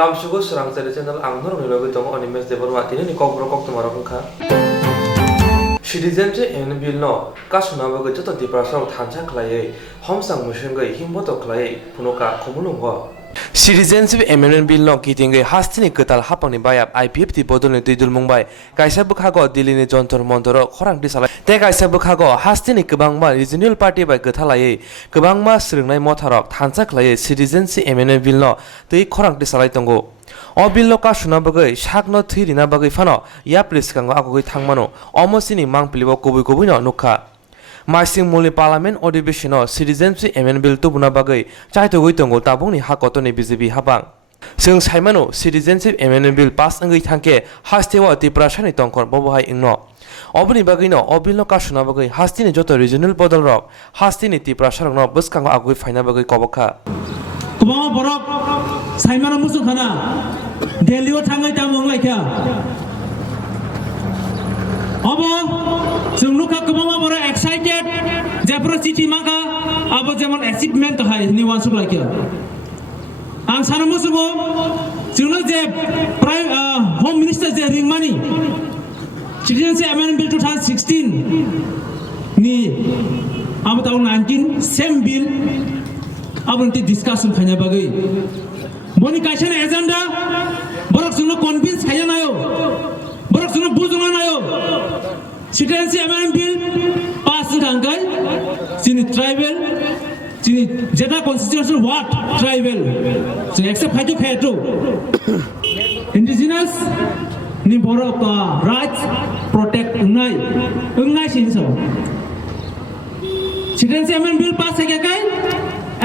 Lamsugo serang dari channel Angnur Nilogi Tongo Animes Deborah ini ni kau berokok tumarok engkau. Citizen je en bil no kasuna bagai joto di prasau thansa khlai homsang musenggai himboto khlai punoka komulung ho. Citizenship Amendment Bill no kitingai hastini ketal hapangni bayap IPFT bodolni tuidul mungbai kaisa bukhago Delhi jontor montoro khorang disala te kaisa bukhago hastini kwbangma regional party bai gothalai kwbangma srungnai motharok thansa khlai Citizenship Amendment Bill no tui khorang disalai tongo o bill no kasuna bagai sakno thirina bagai phano ya priskango agoi thangmano omosini mangplibo kobui no nukha Masing muli parliament ଅଧିবেশন Citizenship Amendment Bill tubuna bagai chaitogoi tongo tabungni hakotoni BJP habang जों साइमानो Citizenship Amendment Bill pass angoi thangke hastewa tiprasani tongkor bobohai ingno obni bagino obilno kasuna bagai hastini joto regional bodol rok hastini tiprasarok no buskango agoi faina bagai kobokha kubama borok saimano musu khana delhi o thangai tamong laikya abo जों नुखा kubama borok excited jepro city maka abo jemon achievement to hai ni wansuk laikya ang sana musugo जोंनो जे home minister je ringmani Citizenship Amendment Bill 2016 ni abo tahun 19 same bill abo nanti discussion khanya bagai boni kaisana agenda borok जोंनो convince khaya nayo borok जोंनो bujunga nayo Citizenship Amendment Bill pass thangkai sini tribal sini jeta constitution what tribal so accept khaju khaito indigenous ni borok rights protect ungai sin so Citizenship Amendment Bill pass kai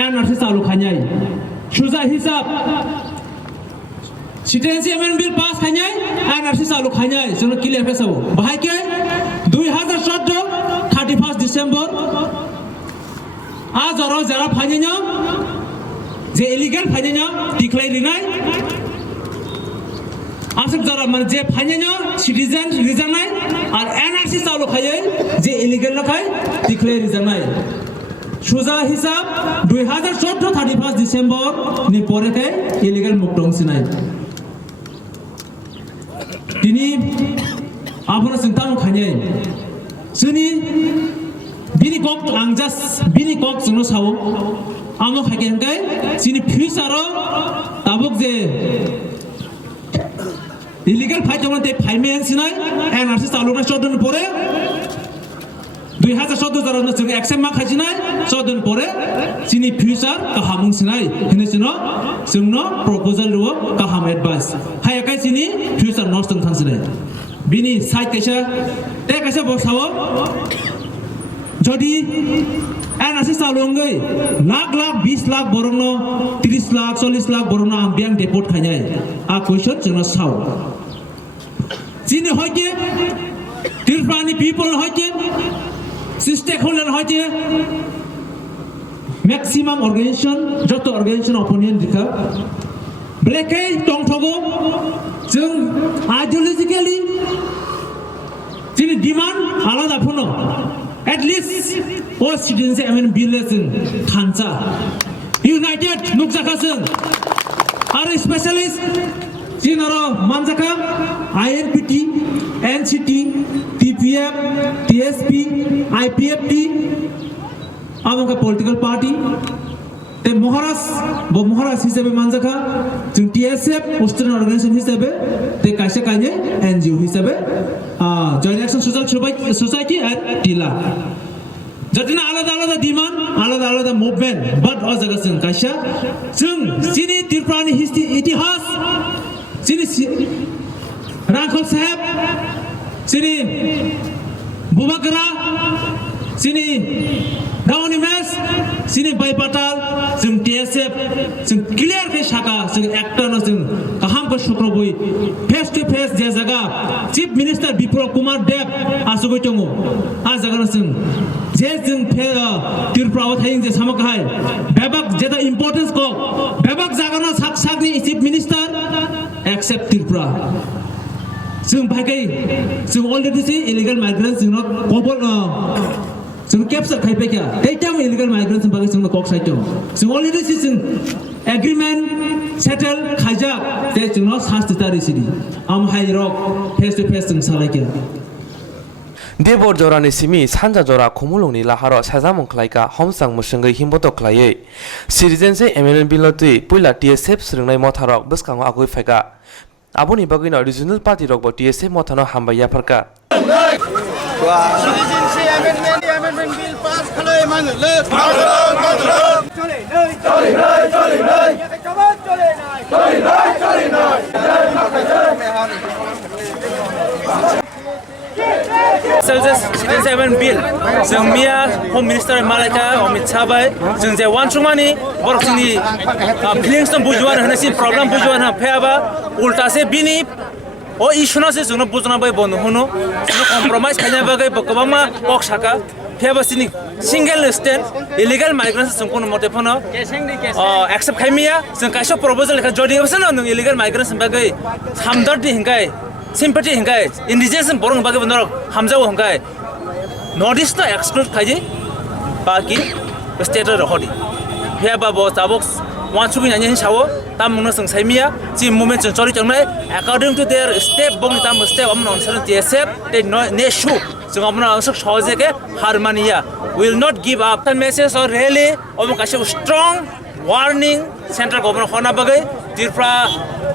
NRC चालू khanyai shuza hisab Citizenship Amendment Bill pass khanyai NRC चालू khanyai जोंनो clear फेसो bahai ke 2017 31 December आज और जरा फाइनेnya जे illegal फाइनेnya declare rinai आसक जरा मन जे फाइनेnya citizen रिजानाय और NRC चालू खायै जे illegal लखाय declare रिजानाय सुजा हिसाब 2014 31 December नि परे के illegal मुक्तों सिनाय दिनी आबोनो सिंताम खायै जोंनि बिनि कक आंजास बिनि कक जोंनो सावो आमो खायकेनखाय जोंनि फिउचाराव ताबुक जे इलिगेल फाइटोंनो ते फाइमेन सिनाय एनआरसी चालुना सदन परे 2014 जारावनो जों एक्सेप्ट मा खायजिनाय सदन परे जोंनि फिउचार काहामुं सिनाय हिने जोंनो प्रपोजाल रुओ काहाम एडभाइस हायकाय जोंनि फिउचार नस्ट थांसिनाय बिनि साइड कैसा ते कैसा बसावो যদি NRC চালুঙ্গৈ লাখ 20 লাখ বরংনো 30 লাখ 40 লাখ বরংনো আমবিয়াং ডেপোর্ট খাইনাই আ কোয়েশ্চন जोंनो साव जिनि হয়কে তিরপানি পিপল হয়কে স্টেক হোল্ডার হয়কে ম্যাক্সিমাম অর্গানাইজেশন যত অর্গানাইজেশন অপোনেন্ট দিখা ব্লেকে টংথগো जों আইডিওলজিক্যালি जिनि डिमान्ड आलादा फनो at least all Citizenship Amendment Bill lesson khansa united nukjakasen are specialist jinaro manjaka INPT NCT TPF TSP IPFT amaka political party te moharas hisabe manjaka jung TSF Australian organization hisabe te kaisa kaine NGO hisabe Joint Action Society and TILA जतिना आलादा demand आलादा movement बाट अ जागा जों कायसा जों जिनि तिरप्रानि history इतिहास जिनि रांखल साहेब जिनि बुबागरा जिनि दावनि mess जिनि बायपाटाल जों TSF जों क्लियर के साका जों एक्टरनो जों काहामको सुक्रबुइ फेस टू फेस जे जागा चीफ मिनिस्टर बिप्लब कुमार देब आसुगै दङो आ जागानो जों जे जों तिरप्राव थायिं जे सामकाहाय बेबाक जेदा इम्पोर्टेन्स को बेबाक जागानो साकनि चीफ मिनिस्टर एक्सेप्ट तिरप्रा जों भागै जों अलरेडी से इलीगल माइग्रेंट्स जोंनो कबल जों कैप्चर खायफैया दैटाम इलीगल माइग्रेंट्स बागै जोंनो कक साइटो जों अलरेडी जों agreement settle khajak te chungno sasti tari sini am hai rok face to face chung salaike Debor jorani simi sanja jora khomulungni laharo sajamung khlaika homsang musungai himboto khlaiye citizenship amendment bill tui puila TSF srungnai motharok bwskango agoi phaika aboni bagino regional party rok bo TSF mothano hambaya pharka Citizenship amendment bill pass khaloi man le chole nei kabat chole nei Citizenship Amendment Bill जों मिया home minister मालायका Amit Shah by जों जे वानसुमानि बरकनि fillings दं बुजुवान होनसि problem बुजुवान फैयाबा उल्टासे बिनि ओ इशुनासे जोंनो बुजना bye बन्द होनो जों कम्प्रोमाइज खायना बागै बकबामा पक साका फैयाबा सिनि सिंगल स्टेट इलीगल माइग्रेंट्स जों कोनो मते फनो एक्सेप्ट खायमिया जों काइसो प्रपोजल लेखा जडि बसन नों इलीगल माइग्रेंट्स बागै सामदर्दि हिंगाय sympathy हिंगाय indigenous borong बागै बनरक हामजाव हिंगाय नॉर्थ ईस्ट एक्सक्लूड खायजे बाकी स्टेट रखदि फेबा बो ताबक वानसुबि नानि सावो ताम मुनो जों साइमिया जि मूवमेंट जों चलि थांनाय अकॉर्डिंग टू देयर स्टेप बंनि ताम स्टेप अमन अनसर TSF दे ने शु जों अमन अनसर सहजेके हारमानिया will not give up the message or rally अमन कासे strong warning सेंट्रल गवर्नमेंट खना बागै तिरफ्रा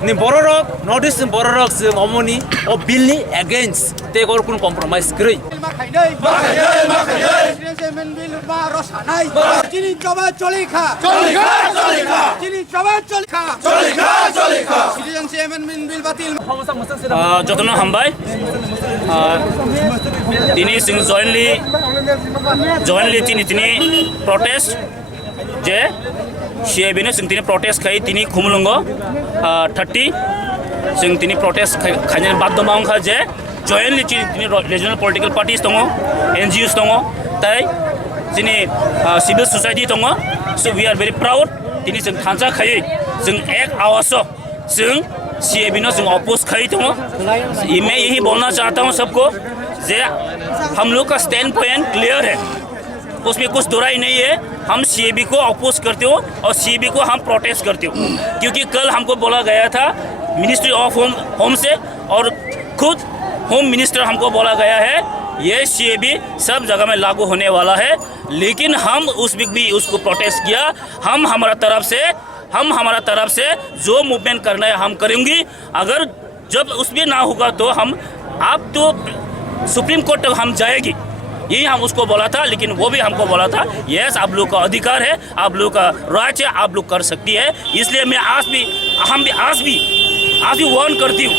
नि बररक नॉर्थ ईस्ट बररक जों अमनि अ बिलनि अगेंस्ट ते गर कुन compromise गरै Citizenship amendment bill ma rosanai chini choba choli kha chini choba choli kha Citizenship amendment bill batil যতনা হামবাই তিনি জয়েন্টলি তিনি প্রটেস্ট যে সিএবিনে जों তিনি প্রটেস্ট খাই তিনি খুমলুঙ্গ 30 जों তিনি প্রটেস্ট খাইনে বাধ্যমাং খা যে জয়েন্টলি তিনি রিজনাল পলিটিক্যাল পার্টিস दङ NGOs दङ তাই তিনি सिविल सोसाइटी दङ so we are very proud তিনি जों थांजा खायै जों एक आवाज जों सीएबीनो जों अपोज खाई दङ मैं यही बोलना चाहता हूं सबको जे हम लोग का स्टैंड पॉइंट क्लियर है उसमें कुछ दोराई नहीं है हम सीएबी को अपोज करते हो और सीएबी को हम प्रोटेस्ट करते हो क्योंकि कल हमको बोला गया था मिनिस्ट्री ऑफ होम से और खुद होम मिनिस्टर हमको बोला गया है ये सीएबी सब जगह में लागू होने वाला है लेकिन हम उस भी उसको प्रोटेस्ट किया हम हमारा तरफ से जो मूवमेंट करना है हम करेंगे अगर जब उसमें ना होगा तो हम आप तो सुप्रीम कोर्ट तक हम जाएगी यही हम उसको बोला था लेकिन वो भी हमको बोला था यस आप लोग का अधिकार है आप लोग का राइट है आप लोग कर सकती है इसलिए मैं आज भी वार्न करती हूँ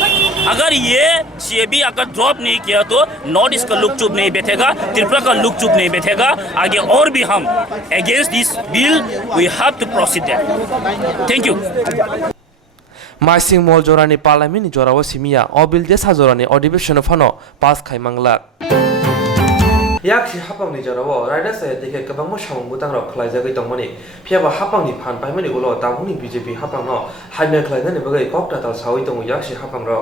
अगर ये सीएबी अगर ड्रॉप नहीं किया तो नॉर्थ ईस्ट का लुक चुप नहीं बैठेगा त्रिपुरा का लुक चुप नहीं बैठेगा आगे और भी हम against this bill we have to proceed thank you माइसिंग मॉल जोरानी पार्लियामेंट जोराव सिमिया अबिल देसा जोरानी अधिवेशन फनो पास खाइमांगला याक्षि हापांनि जोराव राइडा सायदिके गोबां सामं बुतांराव खलायजागै दंमोनि फियाबा हापांनि फान पाइमानि उलो ताबुनि बीजेपी हापांनो हाइमे खलायनानि बगै ककटाताल सावै दङ याक्षि हापांराव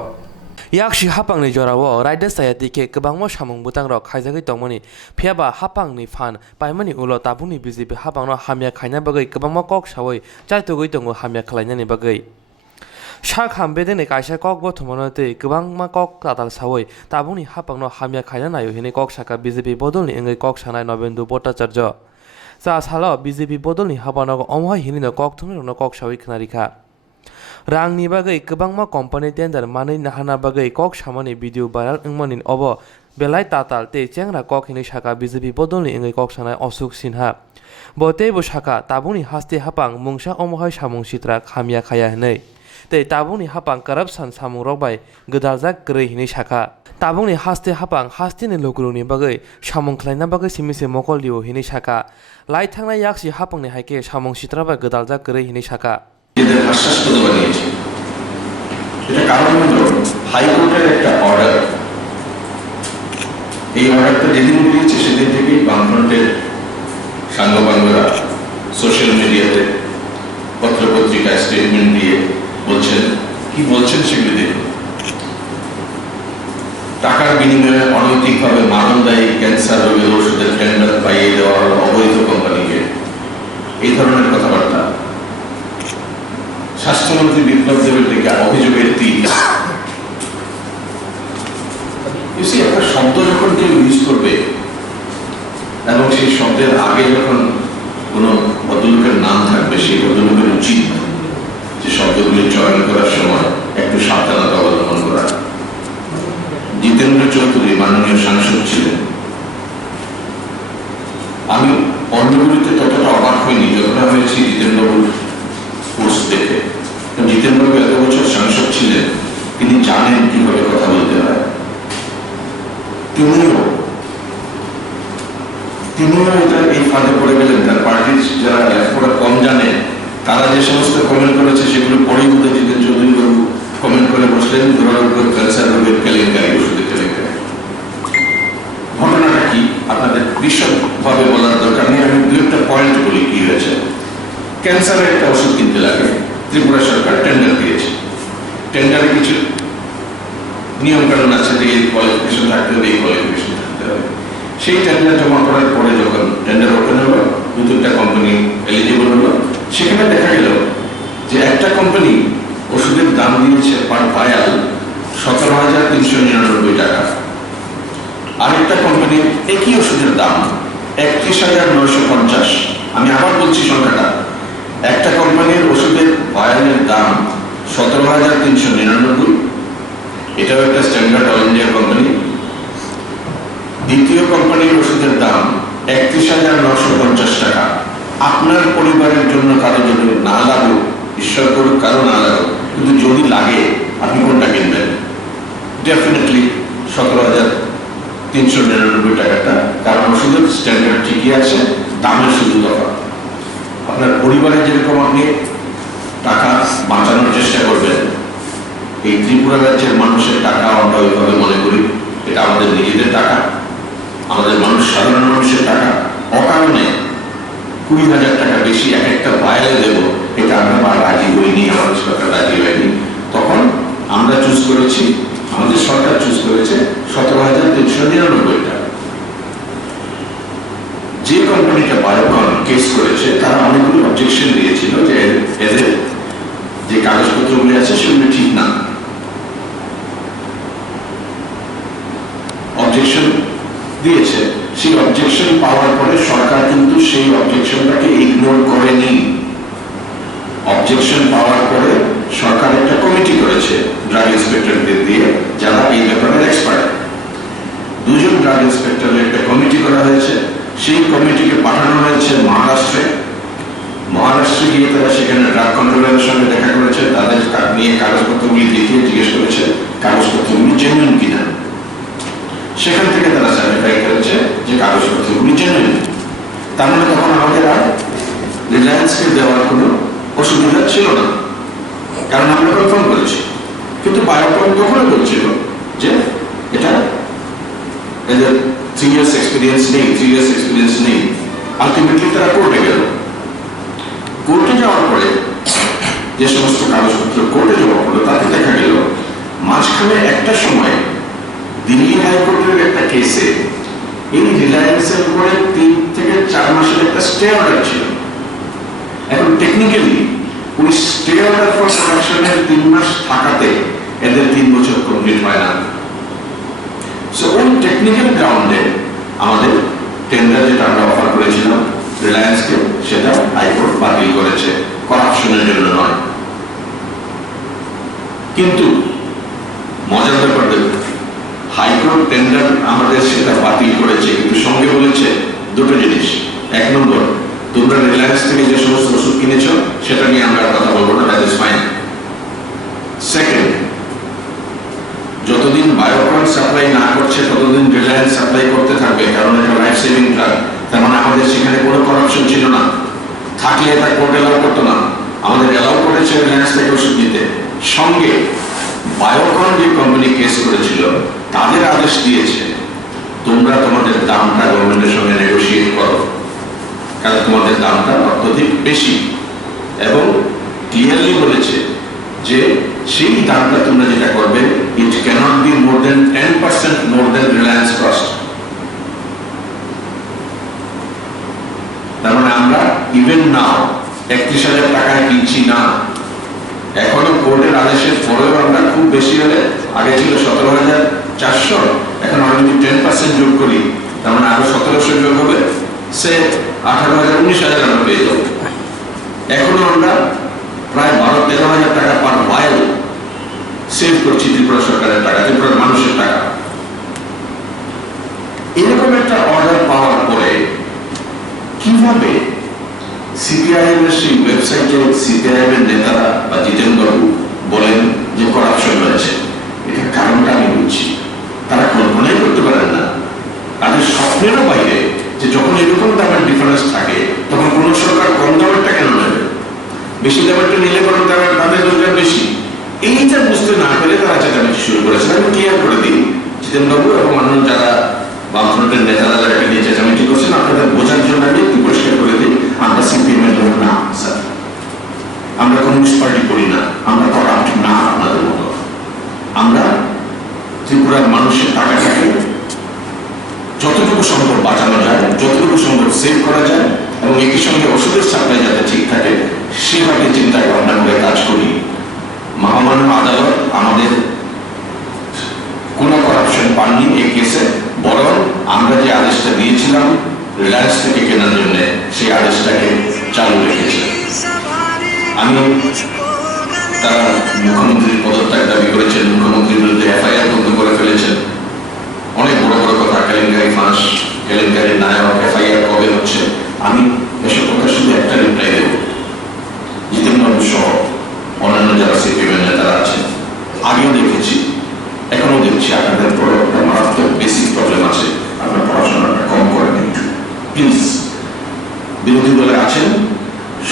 याक्षि हापांनि जोराव राइडा सायदिके गोबां सामं बुतांराव खायजागै दंमोनि फियाबा हापांनि फान पाइमानि उलो ताबुनि बीजेपी हापांनो हामिया खायना बगै गोबां कक सावै चाइतोगै दङ हामिया खलायनानि बगै शाख हामबेदेने काइसा कक बथमनते गोबांमा कक ताताल सावै ताबुनि हापांनो हामिया खायना नायो हिने कक साका बीजेपी बदलनि एंगै कक सानाय नवेन्दु भट्टाचार्य जा सालो बीजेपी बदलनि हापानो अमहाय हिनिनो कक थुंनो कक सावै खनारिखा रांनि बागै गोबांमा कम्पानि टेन्डार मानै नाहाना बागै कक सामानि भिडिअ भाइराल इंमनि अब बेलाय ताताल ते चेंग्रा कक हिने साका बीजेपी बदलनि एंगै कक सानाय अशोक सिन्हा बतेबो साका ताबुनि हास्ते हापां मुंसा अमहाय सामुं सित्रा हामिया खाया हनै ते ताबुनि हापां करप्शन सामुं रगबाय गोदालजाक गरै हिनै साखा ताबुनि हास्ते हापां हास्तेनि लुगुरुनि बागै सामुं खलायना बागै सिमिसे मकलदिउ हिनै साखा लाई थांनाय याक्षि हापांनि हायके सामुं सित्राबाय गोदालजाक गरै हिनै साखा এদের আশ্বাসপ্রদ বানিয়েছে এটা কারণ হলো হাইকোর্টের একটা অর্ডার এই অর্ডারটা যেদিন দিয়েছে সেদিন থেকেই বামফ্রন্টের সাংবাদিকরা সোশ্যাল মিডিয়াতে পত্রপত্রিকায় স্টেটমেন্ট দিয়ে বলছেন কি বলছেন সেগুলো দেখুন টাকার বিনিময়ে অনৈতিকভাবে মানবদায়ী ক্যান্সার রোগের ওষুধের টেন্ডার পাইয়ে দেওয়ার অবৈধ কোম্পানিকে এই ধরনের কথাবার্তা স্বাস্থ্য স্বাস্থ্যমন্ত্রী বিপ্লব দেবের দিকে অভিযোগের তীর। একটা শব্দ যখন কেউ ইউজ করবে এবং সেই শব্দের আগে যখন কোনো ভদ্রলোকের নাম থাকবে, সেই ভদ্রলোকের উচিত যে শব্দগুলি চয়ন করার সময় একটু সাবধানতা অবলম্বন করা। জিতেন্দ্র চৌধুরী মাননীয় সাংসদ ছিলেন। আমি অন্যগুলিতে ততটা অবাক হইনি যতটা হয়েছি জিতেন্দ্রবাবুর পোস্ট দেখে। জিতেন্দ্রবাবু এত বছর সাংসদ ছিলেন, তিনি জানেন কিভাবে কথা বলতে হয়। তিনিও এটা এই ফাঁদে পড়ে গেলেন। তার পার্টির যারা লেখাপড়া কম জানে তারা যে সমস্ত কমেন্ট করেছে সেগুলো পরেই বোধহয় জিতেন চৌধুরী বাবু কমেন্ট করে বসলেন, ধরার উপর ক্যান্সার রোগের কেলেঙ্কারি, ওষুধের কেলেঙ্কারি। ঘটনাটা কি আপনাদের বিশদভাবে বলার দরকার নেই, আমি দু একটা পয়েন্ট বলি কি হয়েছে। ক্যান্সারের একটা ওষুধ কিনতে লাগে, ত্রিপুরা সরকার টেন্ডার দিয়েছে। টেন্ডারে কিছু নিয়ম কানুন আছে যে এই কোয়ালিফিকেশন থাকতে হবে, এই কোয়ালিফিকেশন থাকতে হবে। সেই টেন্ডার জমা করার পরে যখন টেন্ডার ওপেন হলো, দু তিনটা কোম্পানি এলিজিবল হলো, সেখানে দেখা গেল যে একটা কোম্পানি ওষুধের দাম দিয়েছে পার ভায়াল 17,399 টাকা, আরেকটা কোম্পানির একই ওষুধের দাম 31,950। আমি আবার বলছি সংখ্যাটা, একটা কোম্পানির ওষুধের ভায়ালের দাম 17,399, এটাও একটা স্ট্যান্ডার্ড অল ইন্ডিয়া কোম্পানি। দ্বিতীয় কোম্পানির ওষুধের দাম 31,950 টাকা। আপনার পরিবারের জন্য কারো যদি না লাগুক, ঈশ্বর করুক কারো না লাগুক, কিন্তু যদি লাগে আপনি কোনটা কিনবেন? ডেফিনেটলি 17,399 টাকাটা, কারণ ওষুধের স্ট্যান্ডার্ড ঠিকই আছে, দামের শুধু তফাৎ। আপনার পরিবারে যেরকম আপনি টাকা বাঁচানোর চেষ্টা করবেন, এই ত্রিপুরা রাজ্যের মানুষের টাকা আমরা ওইভাবে মনে করি এটা আমাদের নিজেদের টাকা, আমাদের মানুষ, সাধারণ মানুষের টাকা। অকারণে 20,000 টাকা বেশি এক একটা ভায়ালে দেব, এটা আমরা রাজি হইনি, আমাদের সরকার রাজি হয়নি। তখন আমরা চুজ করেছি, আমাদের সরকার চুজ করেছে 17,399 টাকা। যে কোম্পানিটা বায়োকন কেস করেছে তারা অনেকগুলো অবজেকশন দিয়েছিল যে এদের যে কাগজপত্রগুলি আছে সেগুলো ঠিক না। অবজেকশন দিয়েছে, সেই অবজেকশন পাওয়ার পরে সরকার কিন্তু সেই অবজেকশনটাকে ইগনোর করেনি। অবজেকশন পাওয়ার পরে সরকার একটা কমিটি করেছে ড্রাগ ইন্সপেক্টরদের দিয়ে, যারা এই ব্যাপারে এক্সপার্ট। 2 জন ড্রাগ ইন্সপেক্টরের একটা কমিটি করা হয়েছে। সেই কমিটিকে পাঠানো হয়েছে মহারাষ্ট্রে। মহারাষ্ট্রে গিয়ে তারা সেখানে ড্রাগ কন্ট্রোলারের সঙ্গে দেখা করেছে, তাদের নিয়ে কাগজপত্রগুলি দেখিয়ে জিজ্ঞেস করেছে কাগজপত্রগুলি জেনুইন কিনা। সেখান থেকে তারা সার্টিফাই করেছে যে কাগজপত্রগুলি জেনুইন। তার মানে তখন আমাদের আর রিলায়েন্সকে দেওয়ার কোনো অসুবিধা ছিল না, কারণ আমরা কনফার্ম করেছি। কিন্তু বায়োকন তখনও বলছিল যে এটা এদের 3 years এক্সপিরিয়েন্স নেই, 3 years এক্সপিরিয়েন্স নেই। আলটিমেটলি তারা কোর্টে গেল। কোর্টে যাওয়ার পরে যে সমস্ত কাগজপত্র কোর্টে জমা হলো, তাতে দেখা গেল মাঝখানে একটা সময় দিল্লি হাইকোর্টের একটা কেসে এই রিলায়েন্সের উপরে 3 থেকে 4 মাসের একটা স্টে অর্ডার ছিল। এখন টেকনিক্যালি ওই স্টে অর্ডার ফর প্রোডাকশনের 3 মাস থাকাতে এদের 3 বছর কমপ্লিট হয় না। সো ওই টেকনিক্যাল গ্রাউন্ডে আমাদের টেন্ডার যেটা আমরা অফার করেছিলাম রিলায়েন্সকে, সেটা হাইকোর্ট বাতিল করেছে, করাপশনের জন্য নয়। কিন্তু মজার ব্যাপার দেখুন, হাইকোর্ট টেন্ডার আমাদের সেটা বাতিল করেছে, কিন্তু সঙ্গে বলেছে দুটো জিনিস। 1 নম্বর, তোমরা রিলায়েন্স থেকে যে সমস্ত ওষুধ কিনেছ সেটা নিয়ে আমরা কথা বলবো না, দ্যাট ইজ ফাইন। সেকেন্ড, যতদিন বায়োকন সাপ্লাই না করছে ততদিন রিলায়েন্স সাপ্লাই করতে থাকবে, কারণ এটা লাইফ সেভিং ড্রাগ। তার মানে আমাদের সেখানে কোনো করাপশন ছিল না, থাকলে এটা কোর্ট এলাও করতো না, আমাদের এলাও করেছে রিলায়েন্স থেকে ওষুধ দিতে। সঙ্গে বায়োকন যে কোম্পানি কেস করেছিল তাদের আদেশ দিয়েছে তোমরা তোমাদের দামটা গভর্নমেন্টের সঙ্গে নেগোশিয়েট করো, কারণ তোমাদের দামটা অত্যধিক বেশি। এবং ক্লিয়ারলি বলেছে যে সেই দামটা তোমরা যেটা করবে, it can't be more than 10% more than Reliance cost. তার মানে আমরা ইভেন নাও 31,000 টাকায় কিনছি না, এখনো কোর্টের আদেশের পরেও আমরা খুব বেশি হলে আগে ছিল 17,400, এখন আমরা যদি 10% যোগ করি তার মানে আরো 1700 যোগ হবে, সে 18,000-19,000 আমরা পেয়ে যাবো। এখনো আমরা প্রায় 12-13,000 টাকা পার মাইল সেভ করছি ত্রিপুরা সরকারের টাকা, ত্রিপুরার মানুষের টাকা। এরকম একটা অর্ডার পাওয়ার পরে কিভাবে সিপিআইএম এর সেই ওয়েবসাইটে সিপিআইএম এর নেতারা বা জিতেন বাবু বলেন যে করাপশন হয়েছে? এটা কারণটা আমি বলছি, তারা কল্পনাই করতে পারেন না, তাদের স্বপ্নেরও বাইরে, যে যখন এরকম দামের ডিফারেন্স থাকে তখন কোন সরকার কম দামেরটা কেন নেবে, বেশি দামেরটা নিলে বরং তাদের রোজগার বেশি। এইটা বুঝতে না পেরে তারা চেঁচামেচি শুরু করেছেন। আমি ক্লিয়ার করে দিই, জিতেন বাবু এবং অন্য যারা বামফ্রন্টের নেতারা যারা এটা নিয়ে চেঁচামেচি করছেন, আপনাদের বোঝার জন্য আমি একটু পরিষ্কার করে দিই, আমরা সিপিএম এর লোক না স্যার, আমরা কমিউনিস্ট পার্টি করি না, আমরা করাপ্ট না আপনাদের মতো। আমরা ত্রিপুরার মানুষের টাকাটাকে যতটুকু সম্ভব বাঁচানো যায়, যতটুকু সম্ভব সেভ করা যায় এবং একই সঙ্গে ওষুধের সাপ্লাই যাতে ঠিক থাকে সেভাবে চিন্তায় ভাবনা করে কাজ করি। মহামান্য আদালত আমাদের কোনো করাপশন পাননি এই কেসে, বরং আমরা যে আদেশটা দিয়েছিলাম রিলায়েন্স থেকে কেনার জন্য সেই আদেশটাকে চালু রেখেছে। আমি তারা মুখ্যমন্ত্রীর পদত্যাগ দাবি করেছেন, মুখ্যমন্ত্রীর বিরুদ্ধে এফআইআর বন্ধ করে ফেলেছেন, অনেক বড় বড় কথা, কেলেঙ্কারি ফাঁস, কেলেঙ্কারি নায়ক, এফআইআর কবে হচ্ছে। আমি এসব কথা শুধু একটা রিপ্লাই দেব, জিতেন বাবু সহ অন্যান্য যারা সিপিএম নেতারা আছেন, আগেও দেখেছি এখনো দেখছি আপনাদের বড় একটা মারাত্মক বেসিক প্রবলেম আছে, আপনার পড়াশোনাটা কম করেন একটু প্লিজ। বিরোধী দলে আছেন,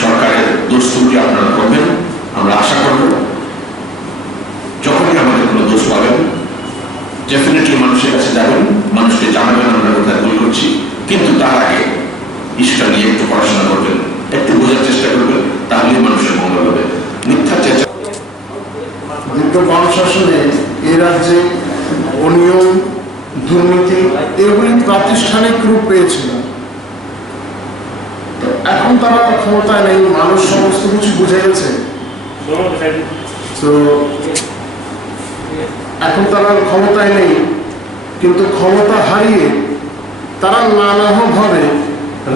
সরকারের দোষ ত্রুটি আপনারা করবেন, আমরা আশা করব যখনই আমাদের কোনো দোষ পাবেন ডেফিনেটলি মানুষের কাছে যাবেন, মানুষকে জানাবেন আমরা কোথায় ভুল করছি, কিন্তু তার আগে ইস্যুটা নিয়ে একটু পড়াশোনা করবেন, একটু বোঝার চেষ্টা করবেন, তাহলেই মানুষের মঙ্গল হবে। মিথ্যা চেষ্টা গণশাসনে এই রাজ্যে অনিয়ম, দুর্নীতি এগুলি প্রাতিষ্ঠানিক রূপ পেয়েছিল। এখন তারা ক্ষমতায় নেই, মানুষ সমস্ত কিছু বুঝে গেছে, তো এখন তারা ক্ষমতায় নেই, কিন্তু ক্ষমতা হারিয়ে তারা নানাভাবে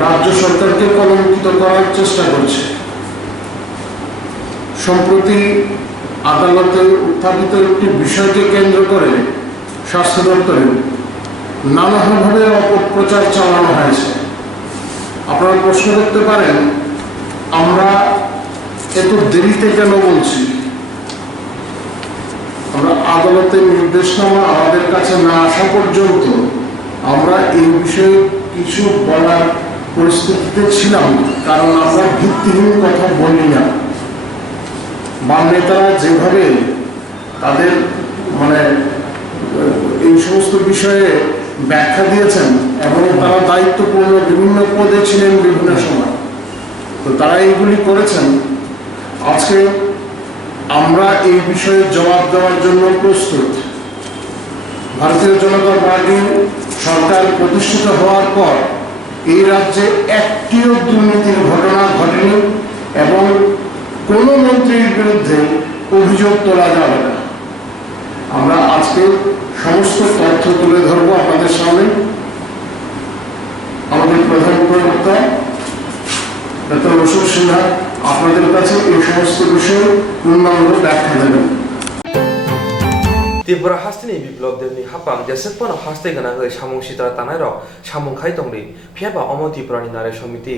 রাজ্য সরকারকে কলঙ্কিত করার চেষ্টা করছে। সম্প্রতি আদালতে উত্থাপিত একটি বিষয়কে কেন্দ্র করে স্বাস্থ্য দপ্তরে নানাভাবে অপপ্রচার চালানো হয়েছে। আপনারা প্রশ্ন করতে পারেন আমরা এত দেরিতে কেন বলছি? আমরা আদালতের নির্দেশনামা আমাদের কাছে না আসা পর্যন্ত আমরা এই বিষয়ে কিছু বলার পরিস্থিতিতে ছিলাম, কারণ আমরা ভিত্তিহীন কথা বলি না। বাম নেতারা যেভাবে তাদের এই সমস্ত বিষয়ে ব্যাখ্যা দিয়েছেন এবং তারা দায়িত্বপূর্ণ বিভিন্ন পদে ছিলেন বিভিন্ন সময়, তো তারা এইগুলি করেছেন। আজকে আমরা এই বিষয়ে জবাব দেওয়ার জন্য প্রস্তুত। ভারতীয় জনতা পার্টি সরকার প্রতিষ্ঠিত হওয়ার পর এই রাজ্যে একটিও দুর্নীতির ঘটনা ঘটেনি এবং কোনো মন্ত্রীর বিরুদ্ধে অভিযোগ তোলা যাবে না। আমরা আজকে সমস্ত তথ্য তুলে ধরবো আপনাদের সামনে। আমাদের প্রধান প্রবক্তা ডক্টর অশোক সিনহা আপনাদের কাছে এই সমস্ত বিষয়ে পূর্ণাঙ্গ ব্যাখ্যা দেবেন। ত্রিপুরা হাস্তিনি বিপ্লব দেবনি হাপাং যেসেকপন হাস্তে গনাঙ্গै সামুং সিতরা তানাইরok সামুং খাইতংনি ফিয়াবা অম ত্রিপুরানি নারে সমিতি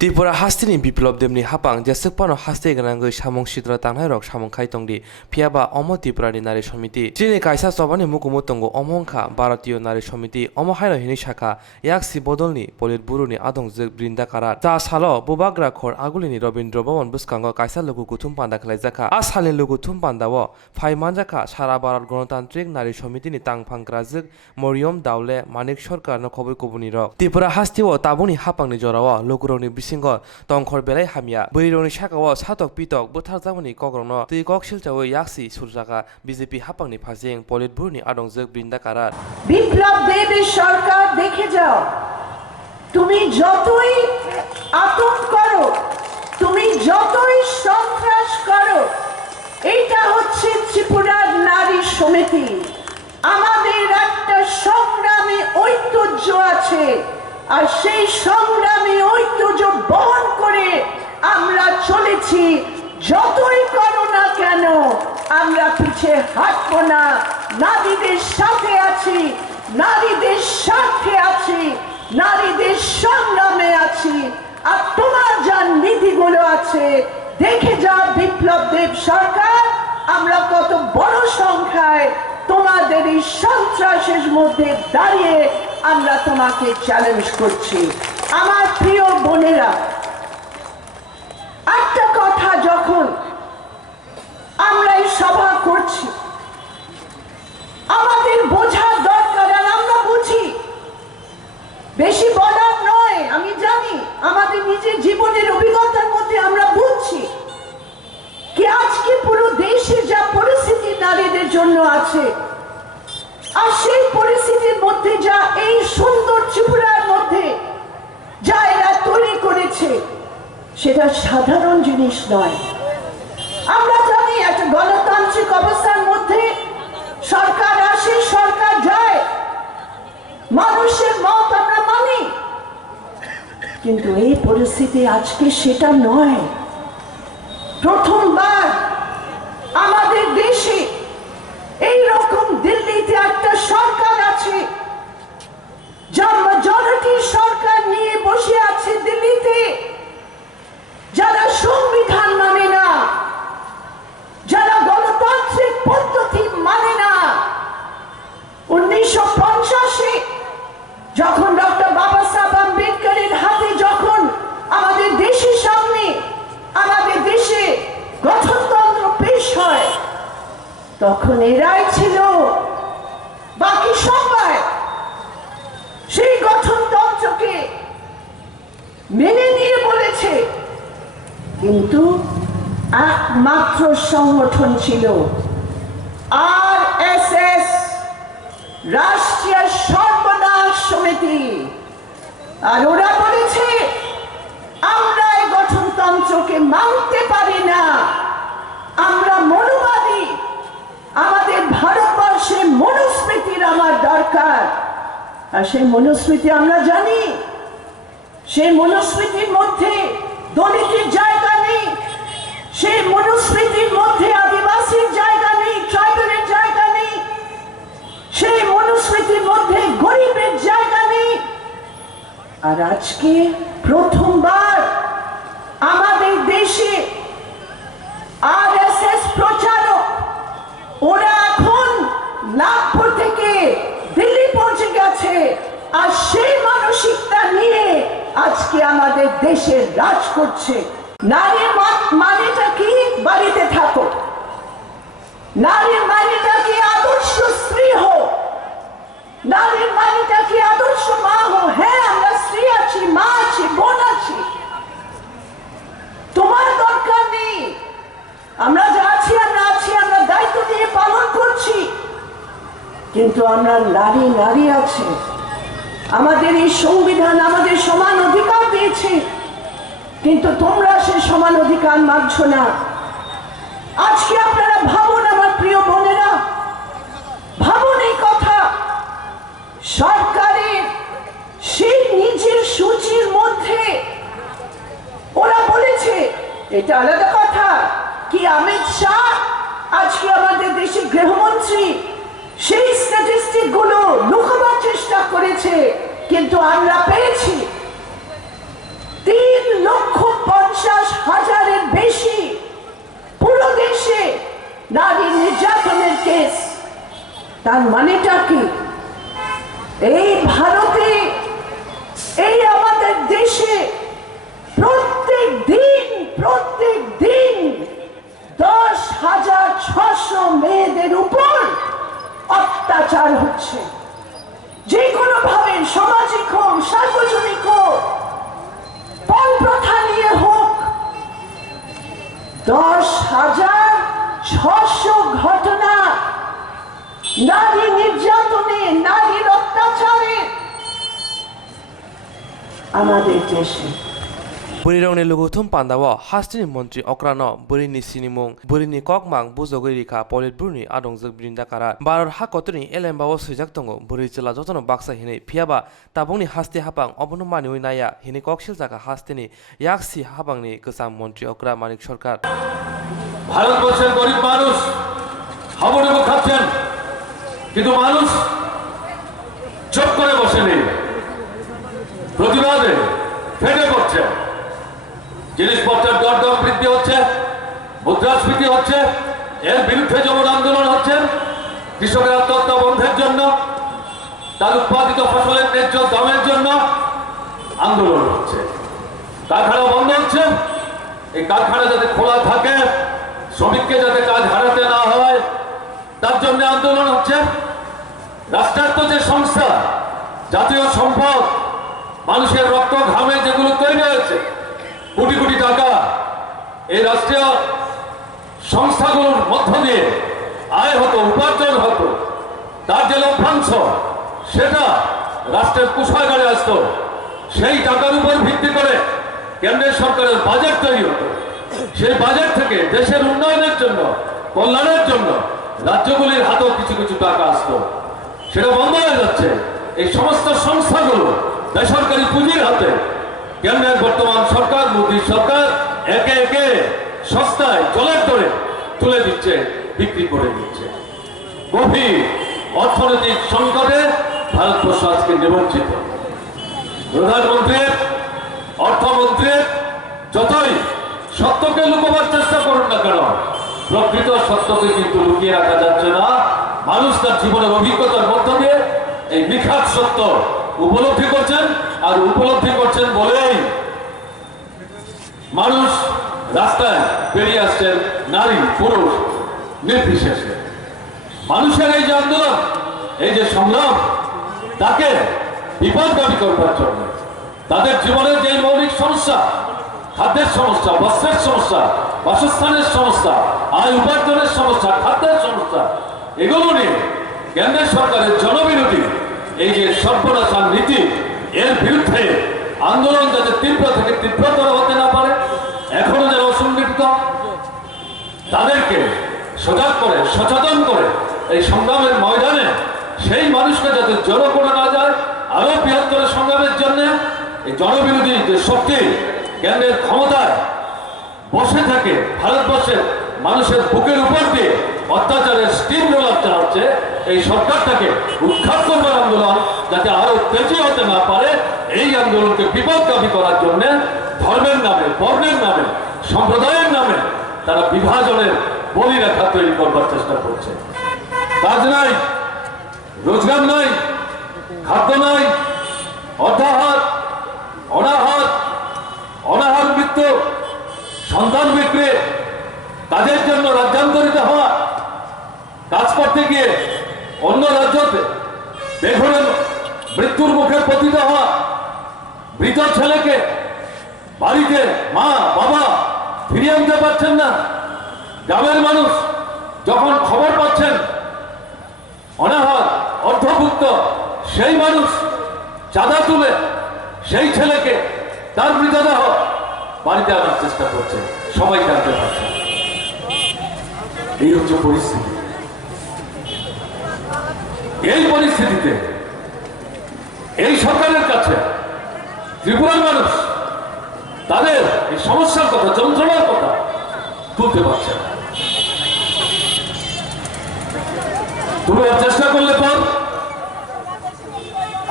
ত্রিপুরা হাস্তিনি বিপ্লব দেবনি হাপাং যেসেকপন হাস্তে গনাঙ্গै সামুং সিতরা তানাইরok সামুং খাইতংনি ফিয়াবা অম ত্রিপুরানি নারে সমিতি চিনি কাইসা সবানি মুকুমতঙ্গো অমংখা ভারতীয় নারী সমিতি অমহাইনো হিনি শাখা ইয়াকসি বদলনি পলিট বুরুনি আদংজক বৃন্দাকারা তা সালো বুবাগ্রা খর আগুলিনি রবীন্দ্র ভবন বুসকাঙ্গ কাইসা লঘু কুথুম পান্দা খেলাইজাখা আ সালে লঘু থুম পান্দাও ফাইমানজাখা সারা ভারত গণতান্ত্রিক নারী সমিতিনি তাংফাংগ্রাজক মরিয়ম দাউলে মানিক সরকার খবর কবুনি রক ত্রিপুরা হাস্তিও তাবুনি হাপাংনি জরাও লঘুরনি বিসিঙ্গ তংখর বেলাই হামিয়া বৈরনি শাখাও সাতক পিতক বুথার জামনি কগ্রন তুই কক শিলচাও ইয়াকসি সুরজাকা বিজেপি হাপাংনি ফাজিং পলিট বুরুনি আদংজক বৃন্দাকারা বিপ্লব দেবের সরকার দেখে যাও, তুমি যতই আতঙ্ক করো, তুমি যতই সন্ত্রাস বিশ্বাস করো, এটা হচ্ছে ত্রিপুরার নারী সমিতি। আমাদের একটা সংগ্রামী ঐতিহ্য আছে, আর সেই সংগ্রামী ঐতিহ্য বহন করে আমরা চলেছি। যতই করো না কেন আমরা পিছে হাঁটবো না। নারীদের সাথে আছি, নারীদের স্বার্থে আছি, নারীদের সংগ্রামে আছি। আর তোমার যা নীতিগুলো আছে দেখে যা বিপ্লব দেব সরকার, আমরা কত বড় সংখ্যায় তোমাদের এই সন্ত্রাসের মধ্যে দাঁড়িয়ে আমরা তোমাকে চ্যালেঞ্জ করছি। আমার প্রিয় বোনেরা, একটা কথা, যখন আমরা এই সভা করছি আমাদের বোঝার দরকার, আর আমরা বুঝি, বেশি বলার নয়। আমি জানি আমাদের নিজের জীবনের অভিজ্ঞতার মধ্যে আমরা বুঝছি কি আজকে পুরো দেশে যা পরিস্থিতি নারীদের জন্য আছে, আর সেই পরিস্থিতির মধ্যে যা এই সুন্দর ত্রিপুরার মধ্যে যা এরা তৈরি করেছে, সেটা সাধারণ জিনিস নয়। আমরা জানি একটা গণতান্ত্রিক অবস্থার মধ্যে সরকার আসে, সরকার যায়, মানুষের মত আমরা মানি, কিন্তু এই পরিস্থিতি আজকে সেটা নয়। প্রথমবার আমাদের দেশে এই রকম দিল্লিতে একটা সরকার আছে যা মেজরিটি সরকার নিয়ে বসে আছে দিল্লিতে, যারা সংবিধান মানে না, যারা গণতান্ত্রিক পদ্ধতি মানে না। 1950-এ যখন ডক্টর বাবা সাহেব আম্বেদকরের হাতে যখন আমাদের দেশের সামনে আমাদের দেশে গঠনতন্ত্র পেশ হয়, তখন এরাই ছিল বাকি সবাই সেই গঠনতন্ত্রকে মেনে নিয়ে বলেছে, কিন্তু একমাত্র সংগঠন ছিল RSS, রাষ্ট্রীয় সর্বনাশ সমিতি। আর ওরা বলেছে আমরা এই গঠনতন্ত্রকে মানতে পারি না, আমরা মনুবাদী, আমাদের ভারতবর্ষে মনুস্মৃতির আমার দরকার। আর সেই মনুস্মৃতি আমরা জানি, সেই মনুস্মৃতির মধ্যে দলিতের জায়গা নেই, সেই মনুস্মৃতির মধ্যে আদিবাসীর জায়গা নেই, ট্রাইবেলের জায়গা নেই, সেই মনুস্মৃতির মধ্যে গরিবের জায়গা নেই। আর আজকে প্রথমবার আমাদের দেশে RSS প্রচারক ওরা এখন নাগপুর থেকে দিল্লি পৌঁছে গেছে, আর সেই মানসিকতা নিয়ে আজকে আমাদের দেশে রাজ করছে। নারীর মানেটা কি? বাড়িতে থাকো। নারীর মানেটা কি? আদর্শ স্ত্রী হো। নারীর মানেটা কি? আদর্শ মা হো। হ্যাঁ, আমরা স্ত্রী আছি, মা আছি, বোন আছি, তোমার দরকার নেই। আমরা যা আছি আমরা আছি, আমরা দায়িত্ব দিয়ে পালন করছি, কিন্তু আমরা নারী নারী আছে। আমাদের এই সংবিধান আমাদের সমান অধিকার দিয়েছে, কিন্তু তোমরা সে সমান অধিকার মানছো না। আজকে আপনারা ভাবুন আমার প্রিয় বোনেরা, ভাবুন এই কথা। সরকারের সেই নিজের সূচির মধ্যে ওরা বলেছে, এটা আলাদা কথা কি অমিত শাহ আজকে আমাদের দেশের গৃহমন্ত্রী সেই স্ট্যাটিস্টিক গুলো লুকাবার চেষ্টা করেছে, কিন্তু আমরা পেয়েছি 3,50,000-এর বেশি পুরো দেশে নারী নির্যাতনের কেস। তার মানেটা কি? এই ভারতে, এই আমাদের দেশে প্রত্যেক দিন 10,600 মেয়েদের উপর অত্যাচার হচ্ছে, যে কোনো ভাবে, সামাজিক হোক, সার্বজনিক হোক, পণ প্রথা নিয়ে হোক। 10,600 ঘটনা নারী নির্যাতনে, নারীর অত্যাচারে আমাদের দেশে। Burirong ni luguthum pandawa hastini montri okrano burini sinimung burini kokmang bujogoi rikha politburni adongjak brinda kara baror hakotuni elembawo sujak tongo buri chela jotono baksa hini phiaba tabungni hasti hapang obono maniwi naya hini koksil jaka hastini yaksi hapangni kesam montri okra manik সরকার ভারতবর্ষের গরিব মানুষ হাবুডুবু খাচ্ছেন কিন্তু মানুষ চুপ করে বসে নেই প্রতিবাদে ফেটে পড়ছে জিনিসপত্রের দরদাম বৃদ্ধি হচ্ছে মুদ্রাস্ফীতি হচ্ছে এর বিরুদ্ধে যেমন আন্দোলন হচ্ছে কৃষকের আত্মহত্যা বন্ধের জন্য তার উৎপাদিত ফসলের ন্যায্য দামের জন্য আন্দোলন হচ্ছে কারখানা বন্ধ হচ্ছে এই কারখানা যাতে খোলা থাকে শ্রমিককে যাতে কাজ হারাতে না হয় তার জন্য আন্দোলন হচ্ছে রাষ্ট্রায়ত্ত যে সংস্থা জাতীয় সম্পদ মানুষের রক্ত ঘামে যেগুলো তৈরি হয়েছে কোটি কোটি টাকা এই রাষ্ট্রীয় সংস্থাগুলোর মধ্য দিয়ে আয় হতো উপার্জন হতো তার যে লভ্যাংশ সেটা রাষ্ট্রের কোষাগারে আসতো সেই টাকার উপর ভিত্তি করে কেন্দ্রের সরকারের বাজেট তৈরি হতো সেই বাজেট থেকে দেশের উন্নয়নের জন্য কল্যাণের জন্য রাজ্যগুলির হাতেও কিছু কিছু টাকা আসতো সেটা বন্ধ হয়ে যাচ্ছে এই সমস্ত সংস্থাগুলো বেসরকারি পুঁজির হাতে কেন্দ্রের বর্তমান সরকার মোদী সরকার একে একে সস্তায় জলের দরে তুলে দিচ্ছে বিক্রি করে দিচ্ছে গভীর অর্থনৈতিক সংকটে ভারতবর্ষ আজকে নিমজ্জিত প্রধানমন্ত্রীর অর্থমন্ত্রীর যতই সত্যকে লুকোবার চেষ্টা করুন না কেন প্রকৃত সত্যকে কিন্তু লুকিয়ে রাখা যাচ্ছে না মানুষ তার জীবনের অভিজ্ঞতার মধ্য দিয়ে এই নিখাত সত্য উপলব্ধি করছেন আর উপলব্ধি করছেন বলেই মানুষ রাস্তায় বেরিয়ে আসছেন নারী পুরুষ নির্বিশেষে মানুষের এই যে আন্দোলন এই যে সংগ্রাম তাকে বিপদগামী করবার জন্য তাদের জীবনের যে মৌলিক সমস্যা খাদ্যের সমস্যা বস্ত্রের সমস্যা বাসস্থানের সমস্যা আয় উপার্জনের সমস্যা খাদ্যের সমস্যা এগুলো নিয়ে কেন্দ্রের সরকারের জনবিরোধী এই যে সর্বনাশার নীতি এর বিরুদ্ধে আন্দোলন যাতে তীব্র থেকে তীব্রতর হতে না পারে এখনো যারা অসংগঠিত তাদেরকে সজাগ করে সচেতন করে এই সংগ্রামের ময়দানে সেই মানুষকে যাতে জড়ো করে না যায় আরো বৃহত্তর সংগ্রামের জন্য এই জনবিরোধী যে শক্তি কেন্দ্রের ক্ষমতায় বসে থাকে ভারতবর্ষের মানুষের বুকের উপর দিয়ে অত্যাচারের স্টিম রোলার চালাচ্ছে এই সরকারটাকে উৎখাত করবার আন্দোলন যাতে আরো তেজি হতে না পারে এই আন্দোলনকে বিপদগামী করার জন্য ধর্মের নামে বর্ণের নামে সম্প্রদায়ের নামে তারা বিভাজনের বলিরেখা তৈরি করবার চেষ্টা করছে কাজ নাই রোজগার নাই খাদ্য নাই অর্ধাহার অনাহার অনাহার মৃত্যু সন্তান বিক্রি কাজের জন্য রাজ্যান্তরিত হওয়া কাজ করতে গিয়ে অন্য রাজ্যতে বেঘরে মৃত্যুর মুখে পতিত হওয়া মৃত ছেলেকে বাড়িতে মা বাবা ফিরিয়ে আনতে পারছেন না গ্রামের মানুষ যখন খবর পাচ্ছেন অনাহার অর্ধভুক্ত সেই মানুষ চাঁদা তুলে সেই ছেলেকে তার মৃতদেহ বাড়িতে আনার চেষ্টা করছে সবাই জানতে পারছে এই হচ্ছে পরিস্থিতি এই পরিস্থিতিতে এই সরকারের কাছে ত্রিপুরার মানুষ তাদের এই সমস্যার কথা যন্ত্রণার কথা তুলতে পারছে না তুলবার চেষ্টা করলে পর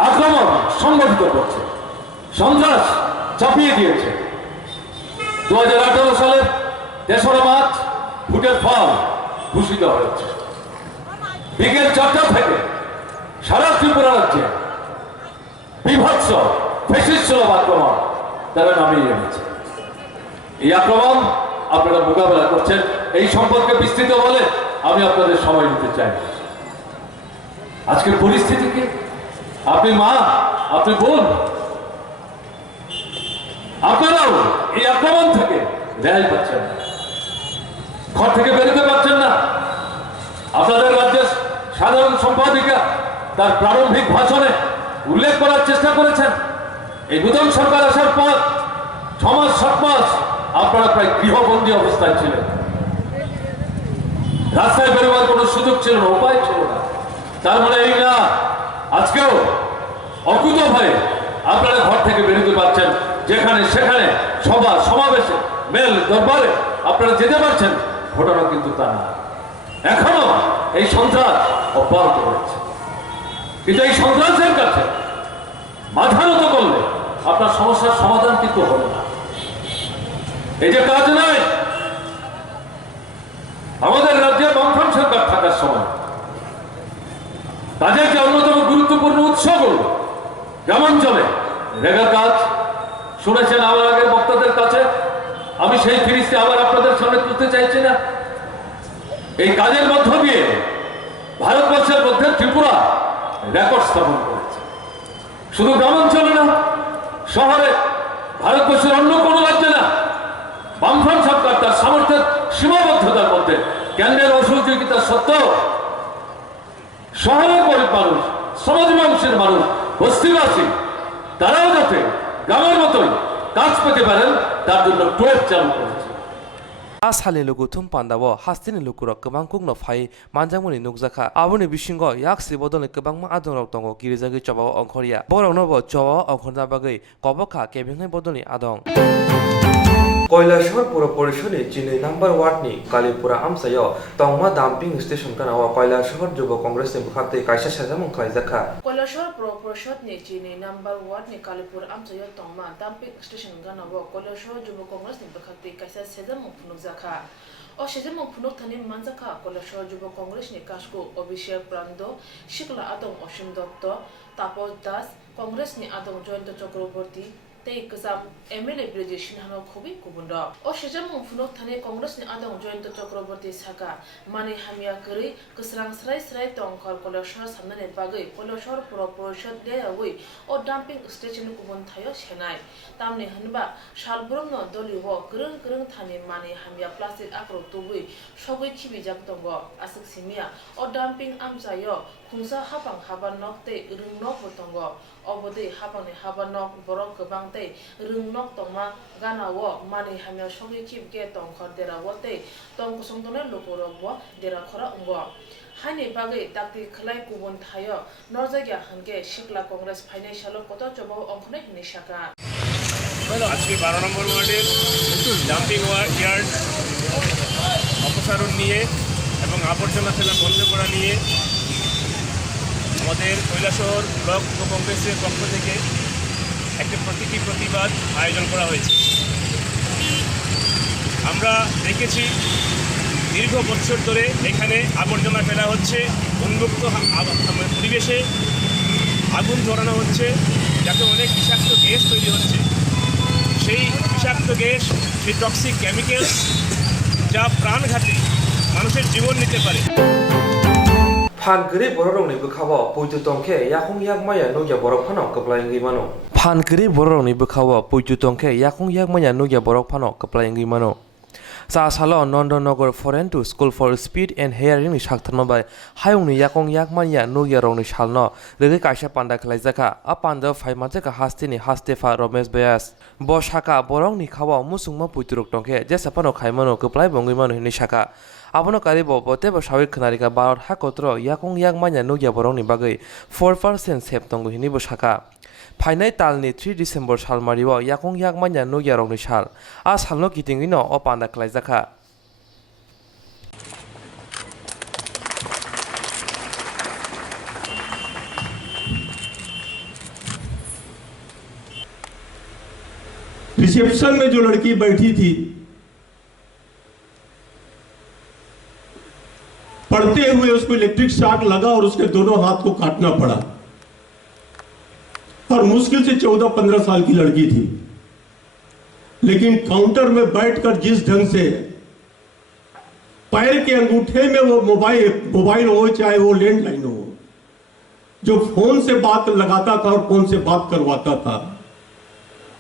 আক্রমণ সংগঠিত করছে সন্ত্রাস চাপিয়ে দিয়েছে 2018 সালের 3রা মার্চ ভোটের ফল ঘোষিত হয়েছে বিকেল 4টা থেকে সারা ত্রিপুরা রাজ্যে বিভৎস ফ্যাসিস্ট আক্রমণ তারা নামিয়ে এনেছে এই আক্রমণ আপনারা মোকাবেলা করছেন এই সম্পর্কে বিস্তৃত বলে আমি আপনাদের সময় নিতে চাই আজকের পরিস্থিতি কি আপনি মা আপনি বোন আপনারাও এই আক্রমণ থেকে রেহাই পাচ্ছেন না ঘর থেকে বেরোতে পারছেন না আপনাদের রাজ্যের সাধারণ সম্পাদিকা তার প্রারম্ভিক ভাষণে উল্লেখ করার চেষ্টা করেছেন এই নতুন সরকার আসার পর 6 মাস প্রায় গৃহবন্দী অবস্থায় ছিলেন। রাস্তায় বেরোবার কোনো সুযোগ ছিল না, উপায় ছিল না। তার মানে এই না আজকেও অকুত ভয়ে আপনারা ঘর থেকে বেরোতে পারছেন, যেখানে সেখানে সভা সমাবেশে মেল দরবারে আপনারা যেতে পারছেন। ঘটনা কিন্তু তা না, এখনো এই সন্ত্রাস অব্যাহত রয়েছে। কিন্তু এই সন্ত্রাসের কাছে মাথা নত করলে আপনার সমস্যার সমাধান কিন্তু হবে না। এই যে কাজ নাই, আমাদের রাজ্যে বামফ্রন্ট সরকার থাকার সময় কাজের যে অন্যতম গুরুত্বপূর্ণ উৎস হল গ্রামাঞ্চলে রেগার কাজ। শুনেছেন আমার আগের বক্তাদের কাছে, আমি সেই ফিরিস্তি আবার আপনাদের সামনে তুলতে চাইছি না। এই কাজের মধ্য দিয়ে ভারতবর্ষের মধ্যে ত্রিপুরা রেকর্ড স্থাপন করেছে। শুধু গ্রামাঞ্চলে না, শহরে, ভারতবর্ষের অন্য কোনো রাজ্যে না। বামফ্রন্ট সরকার তার সামর্থ্যের সীমাবদ্ধতার মধ্যে কেন্দ্রের অসহযোগিতা সত্ত্বেও শহরের গরিব মানুষ, সমাজ মানুষের মানুষ, বস্তিবাসী তারাও যাতে গ্রামের মতোই কাজ পেতে পারেন তার জন্য টুয়েলভ চালু করেছে। Asali lugu thum pandawo hastini lugurok kebang kungno phai manjangmuni nukjaka aboni bisingo yaksi bodoni kebangma adongrok tongo kirijagi chobao ongkhoria borokno bo chobao ongkhorna bagui kobokha kebingnai bodoni adong Kailashahar পৌর পরিষদে চিনি number ওয়ার্ডনি কালীপুরা আমসায় তংমা dumping station কানাও কৈলাসহর যুব কংগ্রেসনি বুখাতে কাইসা সাজামং খাইজাখা কৈলাসহর পৌর পরিষদনি চিনি নাম্বার ওয়ার্ডনি কালীপুরা আমসায় তংমা ডাম্পিং স্টেশন কানাও কৈলাসহর যুব কংগ্রেসনি বুখাতে কাইসা সাজামং ফুনুকজাখা ও সেজামং ফুনুক থানি মানজাখা কৈলাসহর যুব কংগ্রেসনি কাশকু অভিষেক প্রান্দ শিকলা আদং অসীম Dutta Tapas Das কংগ্রেসনি আদং Jayanta Chakraborty tei kesam MLA Bridge Sinhano Khobi Kubunda o sejamung funok thane Congress ni adong Joyন্ত Chakraborty saka mani hamia kri kesrang srai tongkhor Kolashor samnane bagui Kolashor Puro Porishod deawui o dumping station kubun thayo senai tamni hanba salbromno doliwo grung thani mani hamia plastic akro tubui sogui khibijak tongo asik simia o dumping amsayo khungsa habang habanok te rungnok tongo obode habang habanok borok kebang te rungnok tongma ganawo mani hamia sogui khibge tongkhor derawo te tong kusongtone lokorokbo dera khora ungo হানি বাগে দাক্তি খলাই কুবন থায় নরজাগিয়া Han শিকলা Congress financial কত চবাও অংখনে হিনিশাকা আজকে 12 নম্বর ওয়ার্ডের dumping yard অপসারণ নিয়ে এবং আবর্জনা ফেলা বন্ধ করা নিয়ে আমাদের কৈলাসহর ব্লক যুব কংগ্রেসের পক্ষ থেকে একটা প্রতীকী প্রতিবাদ আয়োজন করা হয়েছে। আমরা দেখেছি দীর্ঘ বছর ধরে এখানে আবর্জনা ফেলা হচ্ছে, উন্মুক্ত পরিবেশে আগুন ধরানো হচ্ছে, যাতে অনেক বিষাক্ত গ্যাস তৈরি হচ্ছে। সেই বিষাক্ত গ্যাস, সেই টক্সিক কেমিক্যালস যা প্রাণঘাতী, মানুষের জীবন নিতে পারে। ফানগরি বড়রংনি বখাও পৈতু তংখে ইয়াকুং ইয়াকমায়া নগিয়া বড় ফানো কপ্লাইঙ্গি মানো ফানগরি বড়রংনি বখাও পৈতু তংখে ইয়াকুং ইয়াকমায়া নগিয়া বড় ফানো কপ্লাইঙ্গি মানো Sasalo Nondonogor Foreign to School for Speed and Hearing ni Shakthama by Hayung ni Yakong Yakmanya Nugia Rong ni Shalno, Rigi Kaisha Panda Klaizaka, Apanda Faimanteka Hastini Hastefa Romes Beas, Boshaka Borong ni Kawa Musuma Puturuk Tonke, Jesapano Kaimano Kuplai Bongimano Nishaka. Abono Karibo, whatever Shawik Kanarika Barot Hakotro, Yakong Yakmanya Nugia Borong ni Bagay, 4% Septongo Hinibushaka. Painai talni 3 December salmariwo yakong yakmanya nugia rongni sal a salno kitingino opanda klaizaka reception में जो लड़की बैठी थी पढ़ते हुए उसको electric shock लगा और उसके दोनों हाथ को काटना पड़ा और मुश्किल से 14-15 साल की लड़की थी, लेकिन काउंटर में बैठकर जिस ढंग से पैर के अंगूठे में वो मोबाइल हो चाहे वो लैंडलाइन हो, जो फोन से बात लगाता था और फोन से बात करवाता था,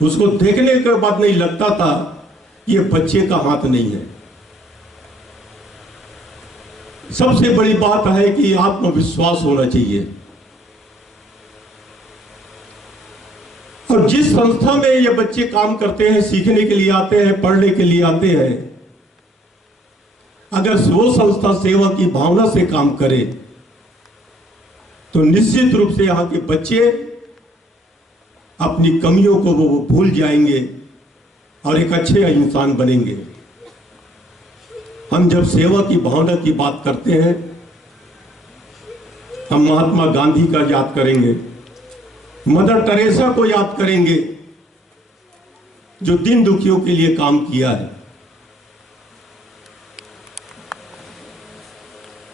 उसको देखने के बाद नहीं लगता था ये बच्चे का हाथ नहीं है। सबसे बड़ी बात है कि आत्मविश्वास होना चाहिए और और जिस संस्था में ये बच्चे काम करते हैं, सीखने के लिए आते हैं, पढ़ने के लिए आते हैं, अगर वो संस्था सेवा की भावना से काम करे तो निश्चित रूप से यहाँ के बच्चे अपनी कमियों को वो भूल जाएंगे और एक अच्छे इंसान बनेंगे। हम जब सेवा की भावना की बात करते हैं, हम महात्मा गांधी का याद करेंगे, मदर टेरेसा को याद करेंगे, जो दीन दुखियों के लिए काम किया है।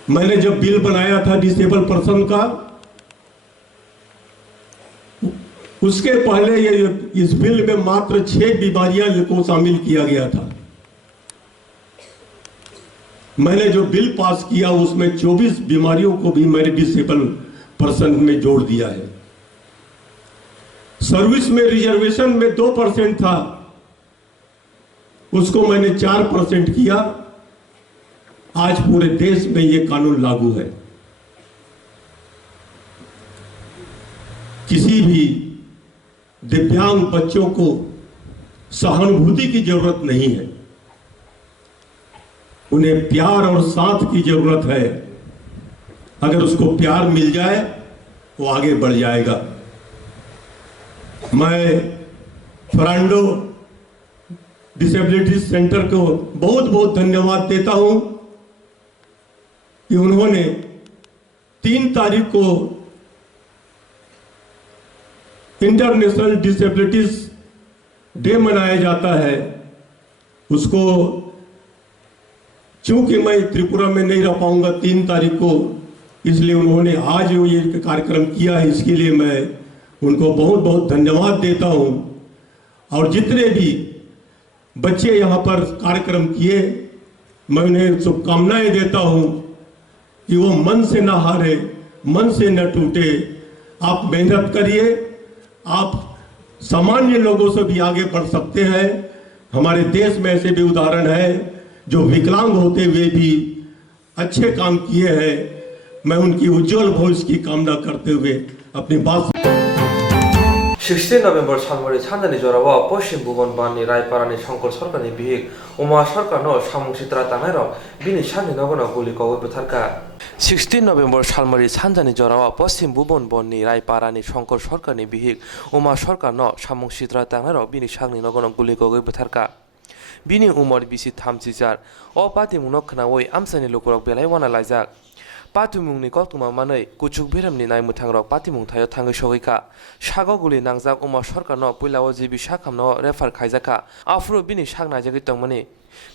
मैंने जब बिल बनाया था डिसेबल पर्सन का, उसके पहले ये इस बिल में मात्र 6 बीमारियां को शामिल किया गया था। मैंने जो बिल पास किया उसमें 24 बीमारियों को भी मैंने डिसेबल पर्सन में जोड़ दिया है। सर्विस में रिजर्वेशन में 2% था, उसको मैंने 4% किया। आज पूरे देश में ये कानून लागू है। किसी भी दिव्यांग बच्चों को सहानुभूति की जरूरत नहीं है, उन्हें प्यार और साथ की जरूरत है। अगर उसको प्यार मिल जाए वो आगे बढ़ जाएगा। मैं फरांडो डिसेबिलिटी सेंटर को बहुत बहुत धन्यवाद देता हूं कि उन्होंने 3 तारीख को इंटरनेशनल डिसेबिलिटीज डे मनाया जाता है, उसको चूंकि मैं त्रिपुरा में नहीं रह पाऊंगा 3 तारीख को, इसलिए उन्होंने आज ये कार्यक्रम किया है। इसके लिए मैं उनको बहुत बहुत धन्यवाद देता हूं। और जितने भी बच्चे यहाँ पर कार्यक्रम किए, मैं उन्हें शुभकामनाएं देता हूं कि वो मन से न हारे, मन से न टूटे। आप मेहनत करिए, आप सामान्य लोगों से भी आगे बढ़ सकते हैं। हमारे देश में ऐसे भी उदाहरण है जो विकलांग होते हुए भी अच्छे काम किए हैं। मैं उनकी उज्जवल भविष्य की कामना करते हुए अपनी बात 16 नभेम्बर सानमरि सानजानि जराव पश्चिम भुवन बाननि रायपारानि शंकर सरकारनि बिहिक उमा सरकारनो सामुं सित्रा तांनायरok bini साननि नगनो गुलि कवै बुथारका 16 नभेम्बर सालमारि सानजानि जराव पश्चिम भुवन बननि रायपारानि शंकर सरकारनि बिहिक उमा सरकारनो सामुं सित्रा तांनायरok bini साननि नगनो गुलि कवै बुथारका bini umor bisi 34 o patimungno khnaoi amsani lukurok belai wana laijak patimungni koktuma manei kuchuk biramni naimuthangrok patimung thayo thangai sogaika sago guli nangjak uma sarkarno puilao jibi sakhamno refer khaijaka afro bini saknaijagui tongmani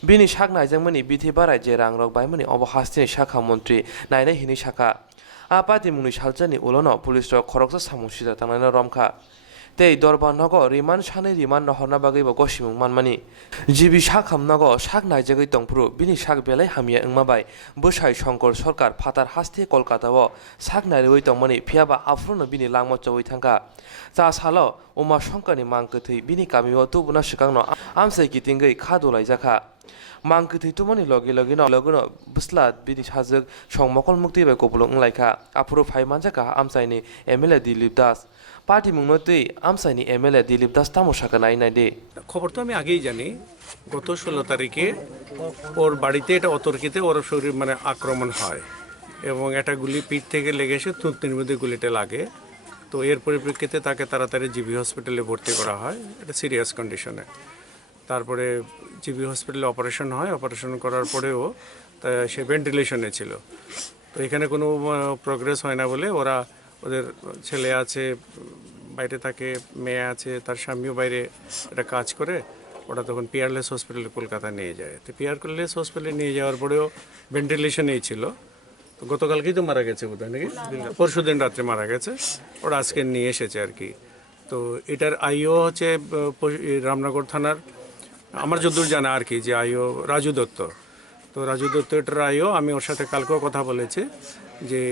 bini saknaijagmani bithi barai je rangrok baimani obo hastini sakha mantri nainai hini saka a patimungni saljani ulono police rok khoroksa samung sida tangnai romkha tei dorban nogo riman sani riman nohorna bagui bo gosimung manmani jibi sakham nogo sak naijagui tongpru bini sak belai hamia engmabai bosai shankar sarkar phatar haste kolkata o sak nairoi tongmani phiaba afrono bini langmo chawai thangka cha salo uma shankani mangkthei bini kamio tubuna sikangno amsai kitingei khadolai jaka mangkthei tumani logi logino busla bini sajak songmokol mukti bai kopulong laika apro phai manjaka amsaini MLA Dilip Das party মুংনতেই আমসাইনি MLA Dilip Das তামসাকা নাই দে খবর তো আমি আগেই জানি গত 16 তারিখে ওর বাড়িতে এটা অতর্কিতে ওর শরীর মানে আক্রমণ হয় এবং একটা গুলি পিঠ থেকে লেগে এসে থুতনির মধ্যে গুলিটা লাগে তো এর পরিপ্রেক্ষিতে তাকে তাড়াতাড়ি জিবি হসপিটালে ভর্তি করা হয় এটা সিরিয়াস কন্ডিশনে তারপরে জিবি হসপিটালে অপারেশন হয় অপারেশন করার পরেও সে ভেন্টিলেশনে ছিল তো এখানে কোনো প্রোগ্রেস হয় না বলে ওরা ওদের ছেলে আছে বাইরে থাকে মেয়ে আছে তার স্বামীও বাইরে একটা কাজ করে ওরা তখন পিয়ারলেস হসপিটালে কলকাতা নিয়ে যায় তো পিয়ারলেস হসপিটালে নিয়ে যাওয়ার পরেও ভেন্টিলেশনেই ছিল তো গতকালকেই তো মারা গেছে বোধহয় নাকি পরশু দিন রাত্রে মারা গেছে ওরা আজকে নিয়ে এসেছে আর কি তো এটার আইও হচ্ছে রামনগর থানার আমার যতদূর জানা আর কি যে আইও রাজু দত্ত তো রাজু দত্ত এটার আইও আমি ওর সাথে কালকেও কথা বলেছি যে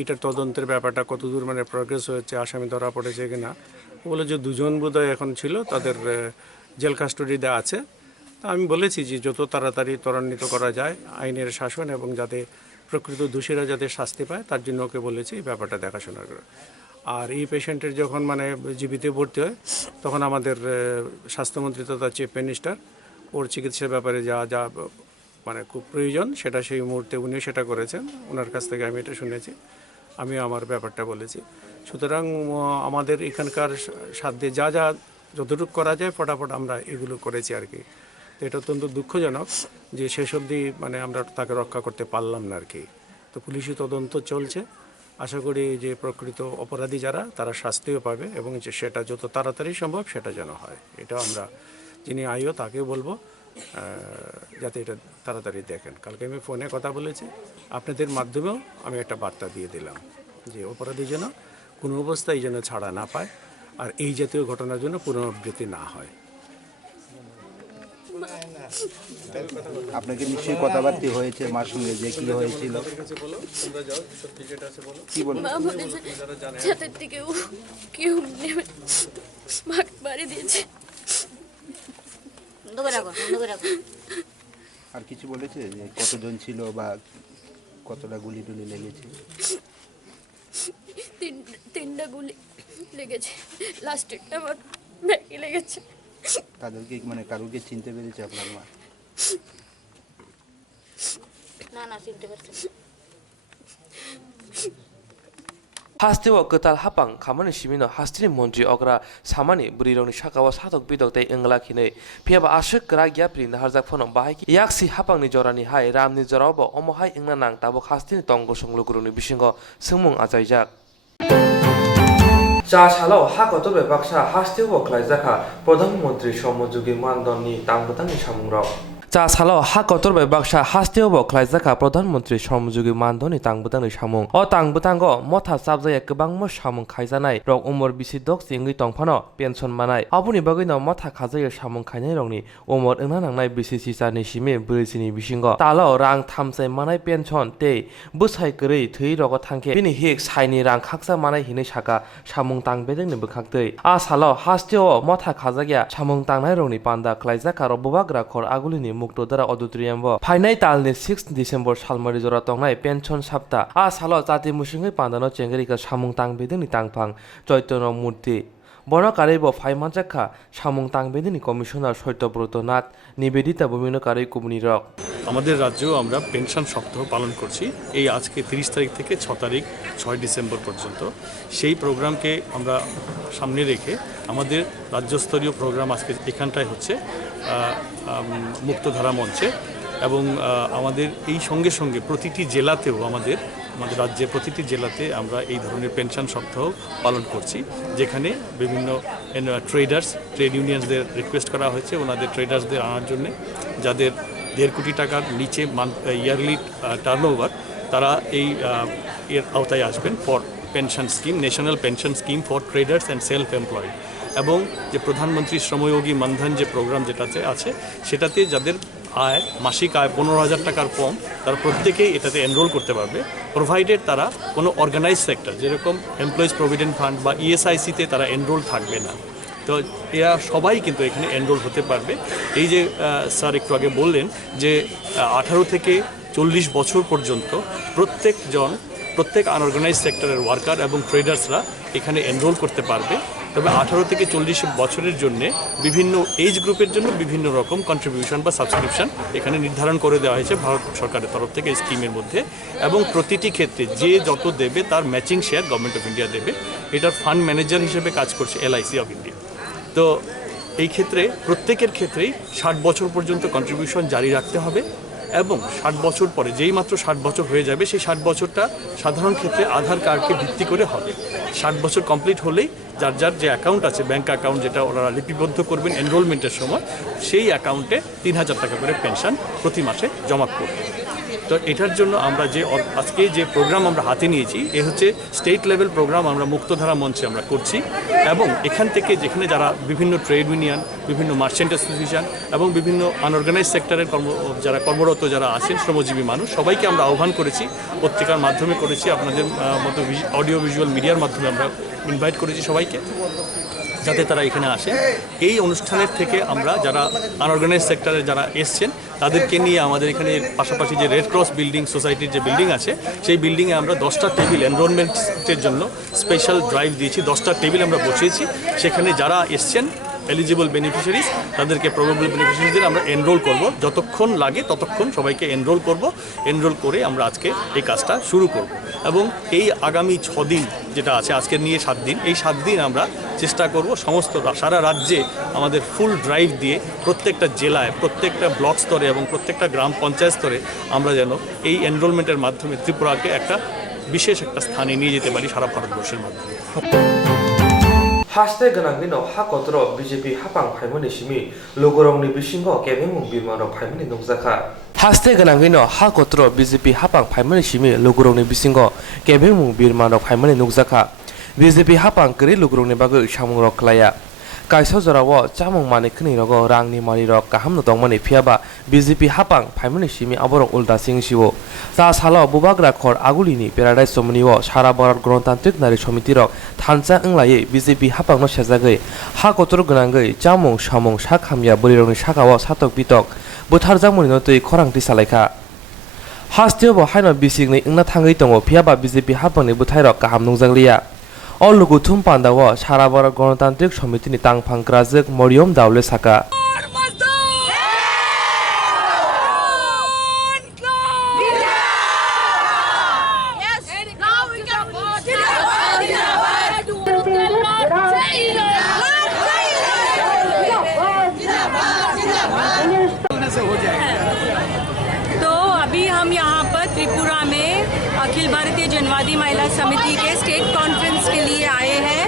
এইটার তদন্তের ব্যাপারটা কতদূর মানে প্রোগ্রেস হয়েছে আসামি ধরা পড়েছে কিনা বলে যে 2 জন বোধহয় এখন ছিল তাদের জেল কাস্টডিতে আছে তা আমি বলেছি যে যত তাড়াতাড়ি ত্বরান্বিত করা যায় আইনের শাসন এবং যাতে প্রকৃত দোষীরা যাতে শাস্তি পায় তার জন্য ওকে বলেছি এই ব্যাপারটা দেখাশোনা করে আর এই পেশেন্টের যখন মানে জীবিতে ভর্তি হয় তখন আমাদের স্বাস্থ্যমন্ত্রী তথা চিফ মিনিস্টার ওর চিকিৎসার ব্যাপারে যা যা মানে খুব প্রয়োজন সেটা সেই মুহূর্তে উনিও সেটা করেছেন। ওনার কাছ থেকে আমি এটা শুনেছি, আমিও আমার ব্যাপারটা বলেছি। সুতরাং আমাদের এখানকার সাধ্যে যা যা যতটুকু করা যায় ফটাফট আমরা এগুলো করেছি আর কি। তো এটা অত্যন্ত দুঃখজনক যে শেষ অবধি মানে আমরা তাকে রক্ষা করতে পারলাম না আর কি। তো পুলিশি তদন্ত চলছে, আশা করি যে প্রকৃত অপরাধী যারা তারা শাস্তিও পাবে এবং যে সেটা যত তাড়াতাড়ি সম্ভব সেটা যেন হয়। এটা আমরা যিনি আইও তাকেও বলবো যাতে এটা তাড়াতাড়ি দেখেন। কালকে আমি ফোনে কথা বলেছি, আপনাদের মাধ্যমেও আমি একটা বার্তা দিয়ে দিলাম যে অপরাধী যেন কোনো অবস্থায় যেন ছাড়া না পায় আর এই জাতীয় ঘটনার জন্য পুনরাবৃত্তি না হয়। আপনাকে নিশ্চয়ই কথাবার্তা হয়েছে মার সঙ্গে, যে কি হয়েছিল কি বলুন? ছাদের থেকে কেউ নেমে বাড়ি দিয়েছে। আর কিছু বলেছে যে কতজন ছিল বা কতটা গুলি টুলি লেগেছে? তিনটা গুলি লেগেছে, লাস্টেরটা আমার ব্যাগে লেগেছে। তাদেরকে মানে কারুকে চিনতে পেরেছে আপনার মা? না চিনতে পারছি। Hastiwa ketal hapang kamani shimino hastini monji ogra samani burironi shakawa satok bidok tei engla kine piaba ashuk kra gyapri naharjak phonong bahai yaksi hapang ni jorani hai ramni jorabo omohai engna nang tabo hastini tongo songluguruni bisingo sumung ajaijak cha chalo hakotorbe baksa hastiwa khlaijaka pradhanmantri sammojogi mandonni tangbutangni samungrok cha salo hakotorbe baksa hastiwa khlaijaka pradhanmantri sammojogi mandonni tangbutangni samung o tangbutango motha sabjaya kwbangma samung khaijanai rok umor bisi dok singui tongphano pension manai aboni bagino motha khajaya samung khainai rokni umor engna nangnai bisi sisani simi brisini bisingo talo rang thamsai manai pension tei busai kwrui thui rogo thangke bini hik saini rang khaksa manai hinai saka samung tangbedengni bwkhaktui a salo hastiwa motha khajagya samung tangnai rokni panda khlaijaka ro bubagra khor agulini mukto dara auditorium bo phainai talni 6 December salmari jora tongnai pension sapta a salo jati musingui pandano chengerika samung tangbedengni tangphang Chaitanya Murti bono karebo phaimanjakha samung tangbedengni commissioner Saityabrata Nath Nivedita Bhumino karai kumuni rok আমাদের রাজ্যেও আমরা pension সপ্তাহ পালন করছি এই আজকে 30 তারিখ থেকে 6 তারিখ 6 ডিসেম্বর পর্যন্ত। সেই প্রোগ্রামকে আমরা সামনে রেখে আমাদের রাজ্যস্তরীয় প্রোগ্রাম আজকে এখানটায় হচ্ছে মুক্তধারা মঞ্চে এবং আমাদের এই সঙ্গে সঙ্গে প্রতিটি জেলাতেও আমাদের রাজ্যে প্রতিটি জেলাতে আমরা এই ধরনের পেনশন সপ্তাহ পালন করছি, যেখানে বিভিন্ন ট্রেড ইউনিয়নসদের রিকোয়েস্ট করা হয়েছে ওনাদের ট্রেডার্সদের আনার জন্য যাদের 1.5 কোটি টাকার নিচে ইয়ারলি টার্নওভার তারা এই এর আওতায় আসবেন for pension scheme, national pension scheme for traders and self employed. এবং যে প্রধানমন্ত্রী শ্রমযোগী মানধন যে প্রোগ্রাম যেটাতে আছে সেটাতে যাদের আয় মাসিক আয় 15,000 টাকার কম তারা প্রত্যেকেই এটাতে এনরোল করতে পারবে, প্রোভাইডেড তারা কোনো অর্গানাইজ সেক্টর যেরকম এমপ্লয়িজ প্রভিডেন্ট ফান্ড বা ইএসআইসিতে তারা এনরোল থাকবে না। তো এরা সবাই কিন্তু এখানে এনরোল হতে পারবে। এই যে স্যার একটু আগে বললেন যে 18 থেকে 40 বছর পর্যন্ত প্রত্যেক আনঅর্গানাইজ সেক্টরের ওয়ার্কার এবং ট্রেডার্সরা এখানে এনরোল করতে পারবে। তবে 18 থেকে 40 বছরের জন্য বিভিন্ন এজ গ্রুপের জন্য বিভিন্ন রকম কন্ট্রিবিউশন বা সাবস্ক্রিপশন এখানে নির্ধারণ করে দেওয়া হয়েছে ভারত সরকারের তরফ থেকে স্কিমের মধ্যে এবং প্রতিটি ক্ষেত্রে যে যত দেবে তার matching share government of India দেবে। এটার ফান্ড ম্যানেজার হিসেবে কাজ করছে LIC অফ ইন্ডিয়া। তো এই ক্ষেত্রে প্রত্যেকের ক্ষেত্রেই 60 বছর পর্যন্ত কন্ট্রিবিউশন জারি রাখতে হবে এবং 60 বছর পরে যেই মাত্র 60 বছর হয়ে যাবে সেই 60 বছরটা সাধারণ ক্ষেত্রে আধার কার্ডকে ভিত্তি করে হবে। 60 বছর কমপ্লিট হলেই যার যে অ্যাকাউন্ট আছে ব্যাংক অ্যাকাউন্ট যেটা ওরা লিপিবদ্ধ করবেন এনরোলমেন্টের সময় সেই অ্যাকাউন্টে 3,000 টাকা করে পেনশন প্রতি মাসে জমা করবে। তো এটার জন্য আমরা আজকে যে প্রোগ্রাম আমরা হাতে নিয়েছি এ হচ্ছে স্টেট লেভেল প্রোগ্রাম আমরা মুক্তধারা মঞ্চে আমরা করছি এবং এখান থেকে যেখানে যারা বিভিন্ন ট্রেড ইউনিয়ন, বিভিন্ন মার্চেন্ট অ্যাসোসিয়েশন এবং বিভিন্ন আনঅর্গানাইজ সেক্টরের যারা কর্মরত যারা আছেন শ্রমজীবী মানুষ সবাইকে আমরা আহ্বান করেছি, পত্রিকার মাধ্যমে করেছি, আপনাদের মতো অডিও ভিজুয়াল মিডিয়ার মাধ্যমে আমরা ইনভাইট করেছি সবাইকে যাতে তারা এখানে আসে। এই অনুষ্ঠানের থেকে আমরা যারা আনঅর্গানাইজ সেক্টরে যারা এসছেন তাদেরকে নিয়ে আমাদের এখানে পাশাপাশি যে রেড ক্রস বিল্ডিং সোসাইটির যে বিল্ডিং আছে সেই বিল্ডিংয়ে আমরা 10টা টেবিল এনরোলমেন্টের জন্য স্পেশাল ড্রাইভ দিয়েছি। 10টা টেবিল আমরা বসিয়েছি, সেখানে যারা এসছেন এলিজিবল বেনিফিশিয়ারিজ তাদেরকে প্রবাবল বেনিফিশিয়ারিজদের আমরা এনরোল করব, যতক্ষণ লাগে ততক্ষণ সবাইকে এনরোল করব। এনরোল করে আমরা আজকে এই কাজটা শুরু করব এবং এই আগামী 6 দিন যেটা আছে, আজকে নিয়ে 7 দিন, এই 7 দিন আমরা চেষ্টা করব সমস্ত সারা রাজ্যে আমাদের ফুল ড্রাইভ দিয়ে প্রত্যেকটা জেলায়, প্রত্যেকটা ব্লক স্তরে এবং প্রত্যেকটা গ্রাম পঞ্চায়েত স্তরে আমরা যেন এই এনরোলমেন্টের মাধ্যমে ত্রিপুরাকে একটা বিশেষ একটা স্থানে নিয়ে যেতে পারি সারা ভারতবর্ষের মাধ্যমে। হাসতে গনাংনিনো হাকতর বিজেপি হাপাং ফাইমনি সিমি লগরংনি বিসিংহ কেবেমুং বিমানো ফাইমনি নংজাখা হাসতে গনাংনিনো হাকতর বিজেপি হাপাং ফাইমনি সিমি লগরংni বিসিংহ কেবেমুং বিমানো ফাইমনি নংজাখা বিজেপি হাপাং করি লগরংni bagui samung rok klaya kaisa jorao chamung mani khni rogo rangni mani rok kahamno tongmani phiaba BJP hapang phaimani simi aborok ulta singsiwo ta salo bubagra khor agulini paradise somniwo sara bharat gণতান্ত্রিক nari somiti rok thancha englai BJP hapang no sejagai ha kotor gnangai chamung samung sakhamya borirokni sakao satok bitok butharjangmoni no tui khorangti salaikha hastio bo haino bisigni ingna thangai tongo phiaba BJP hapangni buthairok kaham nungjakliya Oluguthum Pandawa Sarabara Gণতান্ত্রিক Somitini Tangphang Krajak Moriom Daule Saka तो अभी हम यहाँ पर त्रिपुरा में अखिल भारतीय जनवादी महिला समिति के स्टेट कॉन्फ्रेंस के लिए आए हैं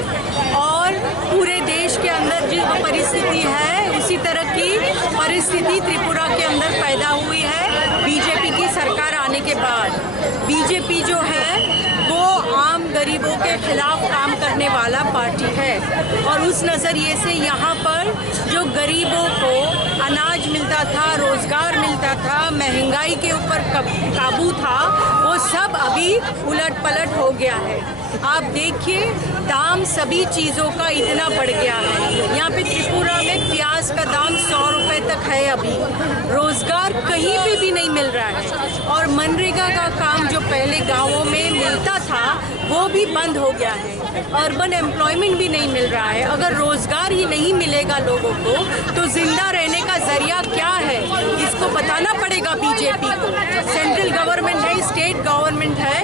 और पूरे देश के अंदर जिस परिस्थिति है उसी तरह की परिस्थिति त्रिपुरा के अंदर पैदा हुई है बीजेपी की सरकार आने के बाद। बीजेपी जो है वो आम गरीबों के खिलाफ काम करने वाला पार्टी है और उस नज़रिए से यहाँ पर जो गरीबों को अनाज मिलता था, रोजगार मिलता था, महंगाई के ऊपर काबू था, वो सब अभी उलट पलट हो गया है। आप देखिए दाम सभी चीज़ों का इतना बढ़ गया है। यहाँ पे त्रिपुरा में प्याज का दाम 100 रुपए तक है अभी। रोजगार कहीं पे भी नहीं मिल रहा है और मनरेगा का काम जो पहले गांवों में मिलता था वो भी बंद हो गया है। अर्बन एम्प्लॉयमेंट भी नहीं मिल रहा है। अगर रोजगार ही नहीं मिलेगा लोगों को तो जिंदा रहने का जरिया क्या है, इसको बताना पड़ेगा बीजेपी को। सेंट्रल गवर्नमेंट है, स्टेट गवर्नमेंट है,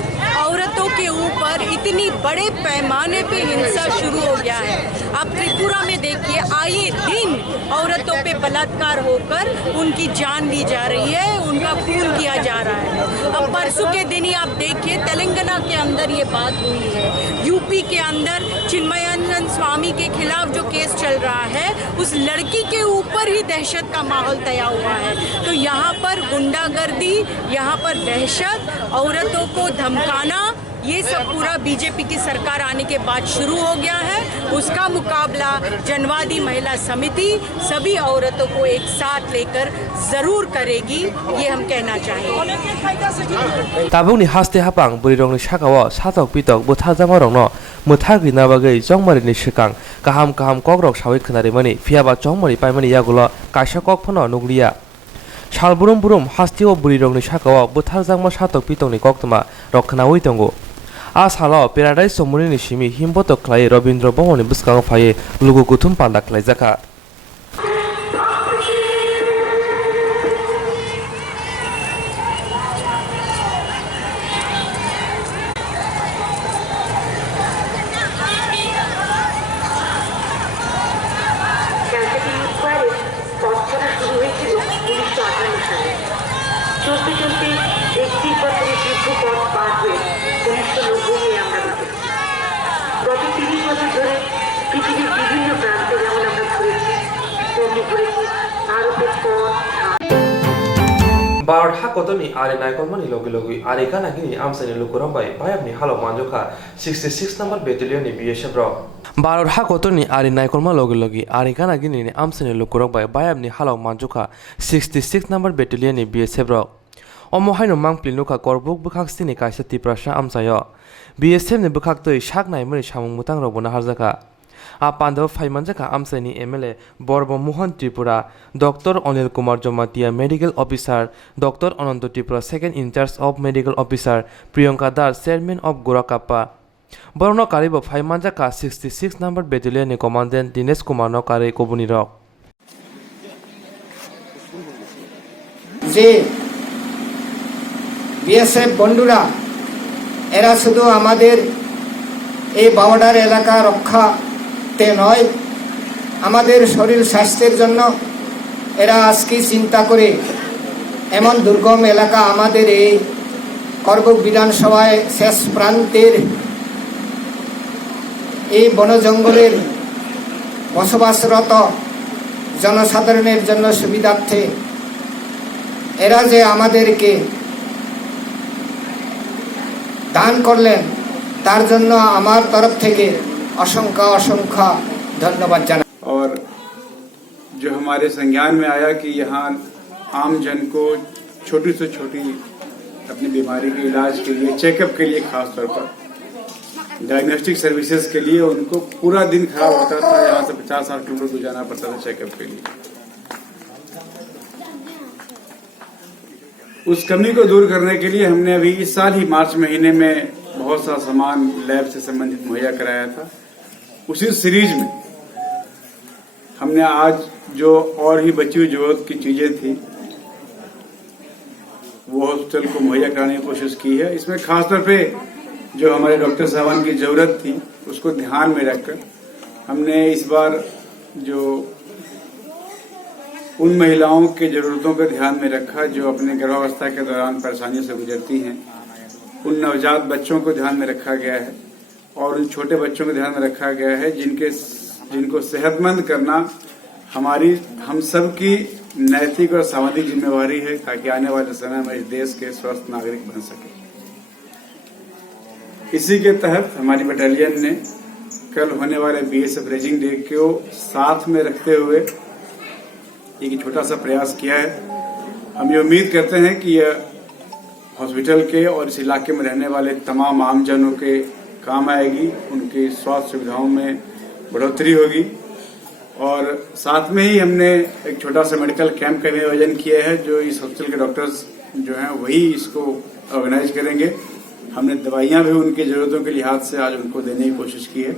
औरतों के ऊपर इतनी बड़े पैमाने पे हिंसा शुरू हो गया है। अब त्रिपुरा में देखिए आए दिन औरतों पे बलात्कार होकर उनकी जान ली जा रही है, उनका खून किया जा रहा है। अब परसों के दिन ही आप देखिए तेलंगाना के अंदर ये बात हुई है, यूपी के अंदर चिन्मयानंद स्वामी के खिलाफ जो केस चल रहा है उस लड़की के ऊपर ही दहशत का माहौल तैयार हुआ है। तो यहाँ पर गुंडागर्दी, यहाँ पर दहशत, औरतों को धमकाना, ये सब पूरा बीजेपी की सरकार आने के बाद शुरू हो गया है। उसका मुकाबला जनवादी महिला समिति सभी औरतों को एक साथ लेकर जरूर करेगी, ये हम कहना चाहेंगे। Tabungni haste hapang borirokni sakao satok bitok butharjangorokno muthagri nabagai jongmarini sikang kaham kokrok sawit khnarimani phiaba jongmari paimani yagulo kaisa kokphono nugliya salburum burum hasteo borirokni sakao butharjangma satok bitokni koktoma rokkhnawi tongo Asalo Paradise Somuni Simi Himboto Clay Robindra Bhawani Buskang Faye Luguguthum Panda Klaizaka Bar Hakotoni are Naikomani Logilogi, Arikana Gini, Amsani Lukurambai, Bayabni Halo Manjoka, 66 number battalion in Bieshabro. Bar Hakotoni are Naikoma Logilogi, Arikana Gini, Amsani Lukurambai, Bayabni Halo Manjoka, 66 number battalion in Bieshabro. Omohino Mangplinuka Korbuk Bukakstini Kaisati Prasha Amsayo. BSM Bukakto is Shakna Muni Shamutang Robona Hazaka. Apando Faimanjaka Amsani MLA Borbo Mohan Tripura, Dr. Anil Kumar Jomatia Medical Officer, Dr. Ananto Tripura Second in Charge of Medical Officer, Priyanka Dar Chairman of Gorakapa. Borono Karibo Faimanjaka 66 number Battalion Commandant Dinesh Kumar no Kare Kobuni Rock. BSF বন্ধুরা এরা শুধু আমাদের এই border এলাকা রক্ষাতে নয়, আমাদের শরীর স্বাস্থ্যের জন্য এরা আজকে চিন্তা করে এমন দুর্গম এলাকা আমাদের এই করবুক বিধানসভায় শেষ প্রান্তের এই বন জঙ্গলের বসবাসরত জনসাধারণের জন্য সুবিধার্থে এরা যে আমাদেরকে দান করলেন তার জন্য আমার তরফ থেকে অসংখ্য অসংখ্য ধন্যবাদ জানাই। और जो हमारे संज्ञान में आया कि यहाँ आम जन को छोटी से छोटी अपनी बीमारी के इलाज के लिए, चेकअप के लिए, खास तौर पर डायग्नोस्टिक सर्विसेज के लिए उनको पूरा दिन खराब होता था, यहाँ से 50-60 किलोमीटर दूर जाना पड़ता था चेकअप के लिए। उस कमी को दूर करने के लिए हमने अभी इस साल ही मार्च महीने में बहुत सा सामान लैब से संबंधित मुहैया कराया था। उसी सीरीज में हमने आज जो और ही बची हुई जरूरत की चीजें थी वो हॉस्पिटल को मुहैया कराने की कोशिश की है। इसमें खासतौर पे जो हमारे डॉक्टर साहबान की जरूरत थी उसको ध्यान में रखकर हमने इस बार जो उन महिलाओं की जरूरतों को ध्यान में रखा जो अपने गर्भावस्था के दौरान परेशानियों से गुजरती हैं, उन नवजात बच्चों को ध्यान में रखा गया है और उन छोटे बच्चों को ध्यान में रखा गया है जिनको सेहतमंद करना हम सब की नैतिक और सामाजिक जिम्मेवारी है, ताकि आने वाले समय में इस देश के स्वस्थ नागरिक बन सके। इसी के तहत हमारी बटालियन ने कल होने वाले बीएसएफ रेजिंग डे को साथ में रखते हुए एक छोटा सा प्रयास किया है। हम ये उम्मीद करते हैं कि यह हॉस्पिटल के और इस इलाके में रहने वाले तमाम आमजनों के काम आएगी, उनकी स्वास्थ्य सुविधाओं में बढ़ोतरी होगी। और साथ में ही हमने एक छोटा सा मेडिकल कैंप का भी आयोजन किया है, जो इस हॉस्पिटल के डॉक्टर्स जो हैं वही इसको ऑर्गेनाइज करेंगे। हमने दवाइयां भी उनकी जरूरतों के लिहाज से आज उनको देने की कोशिश की है।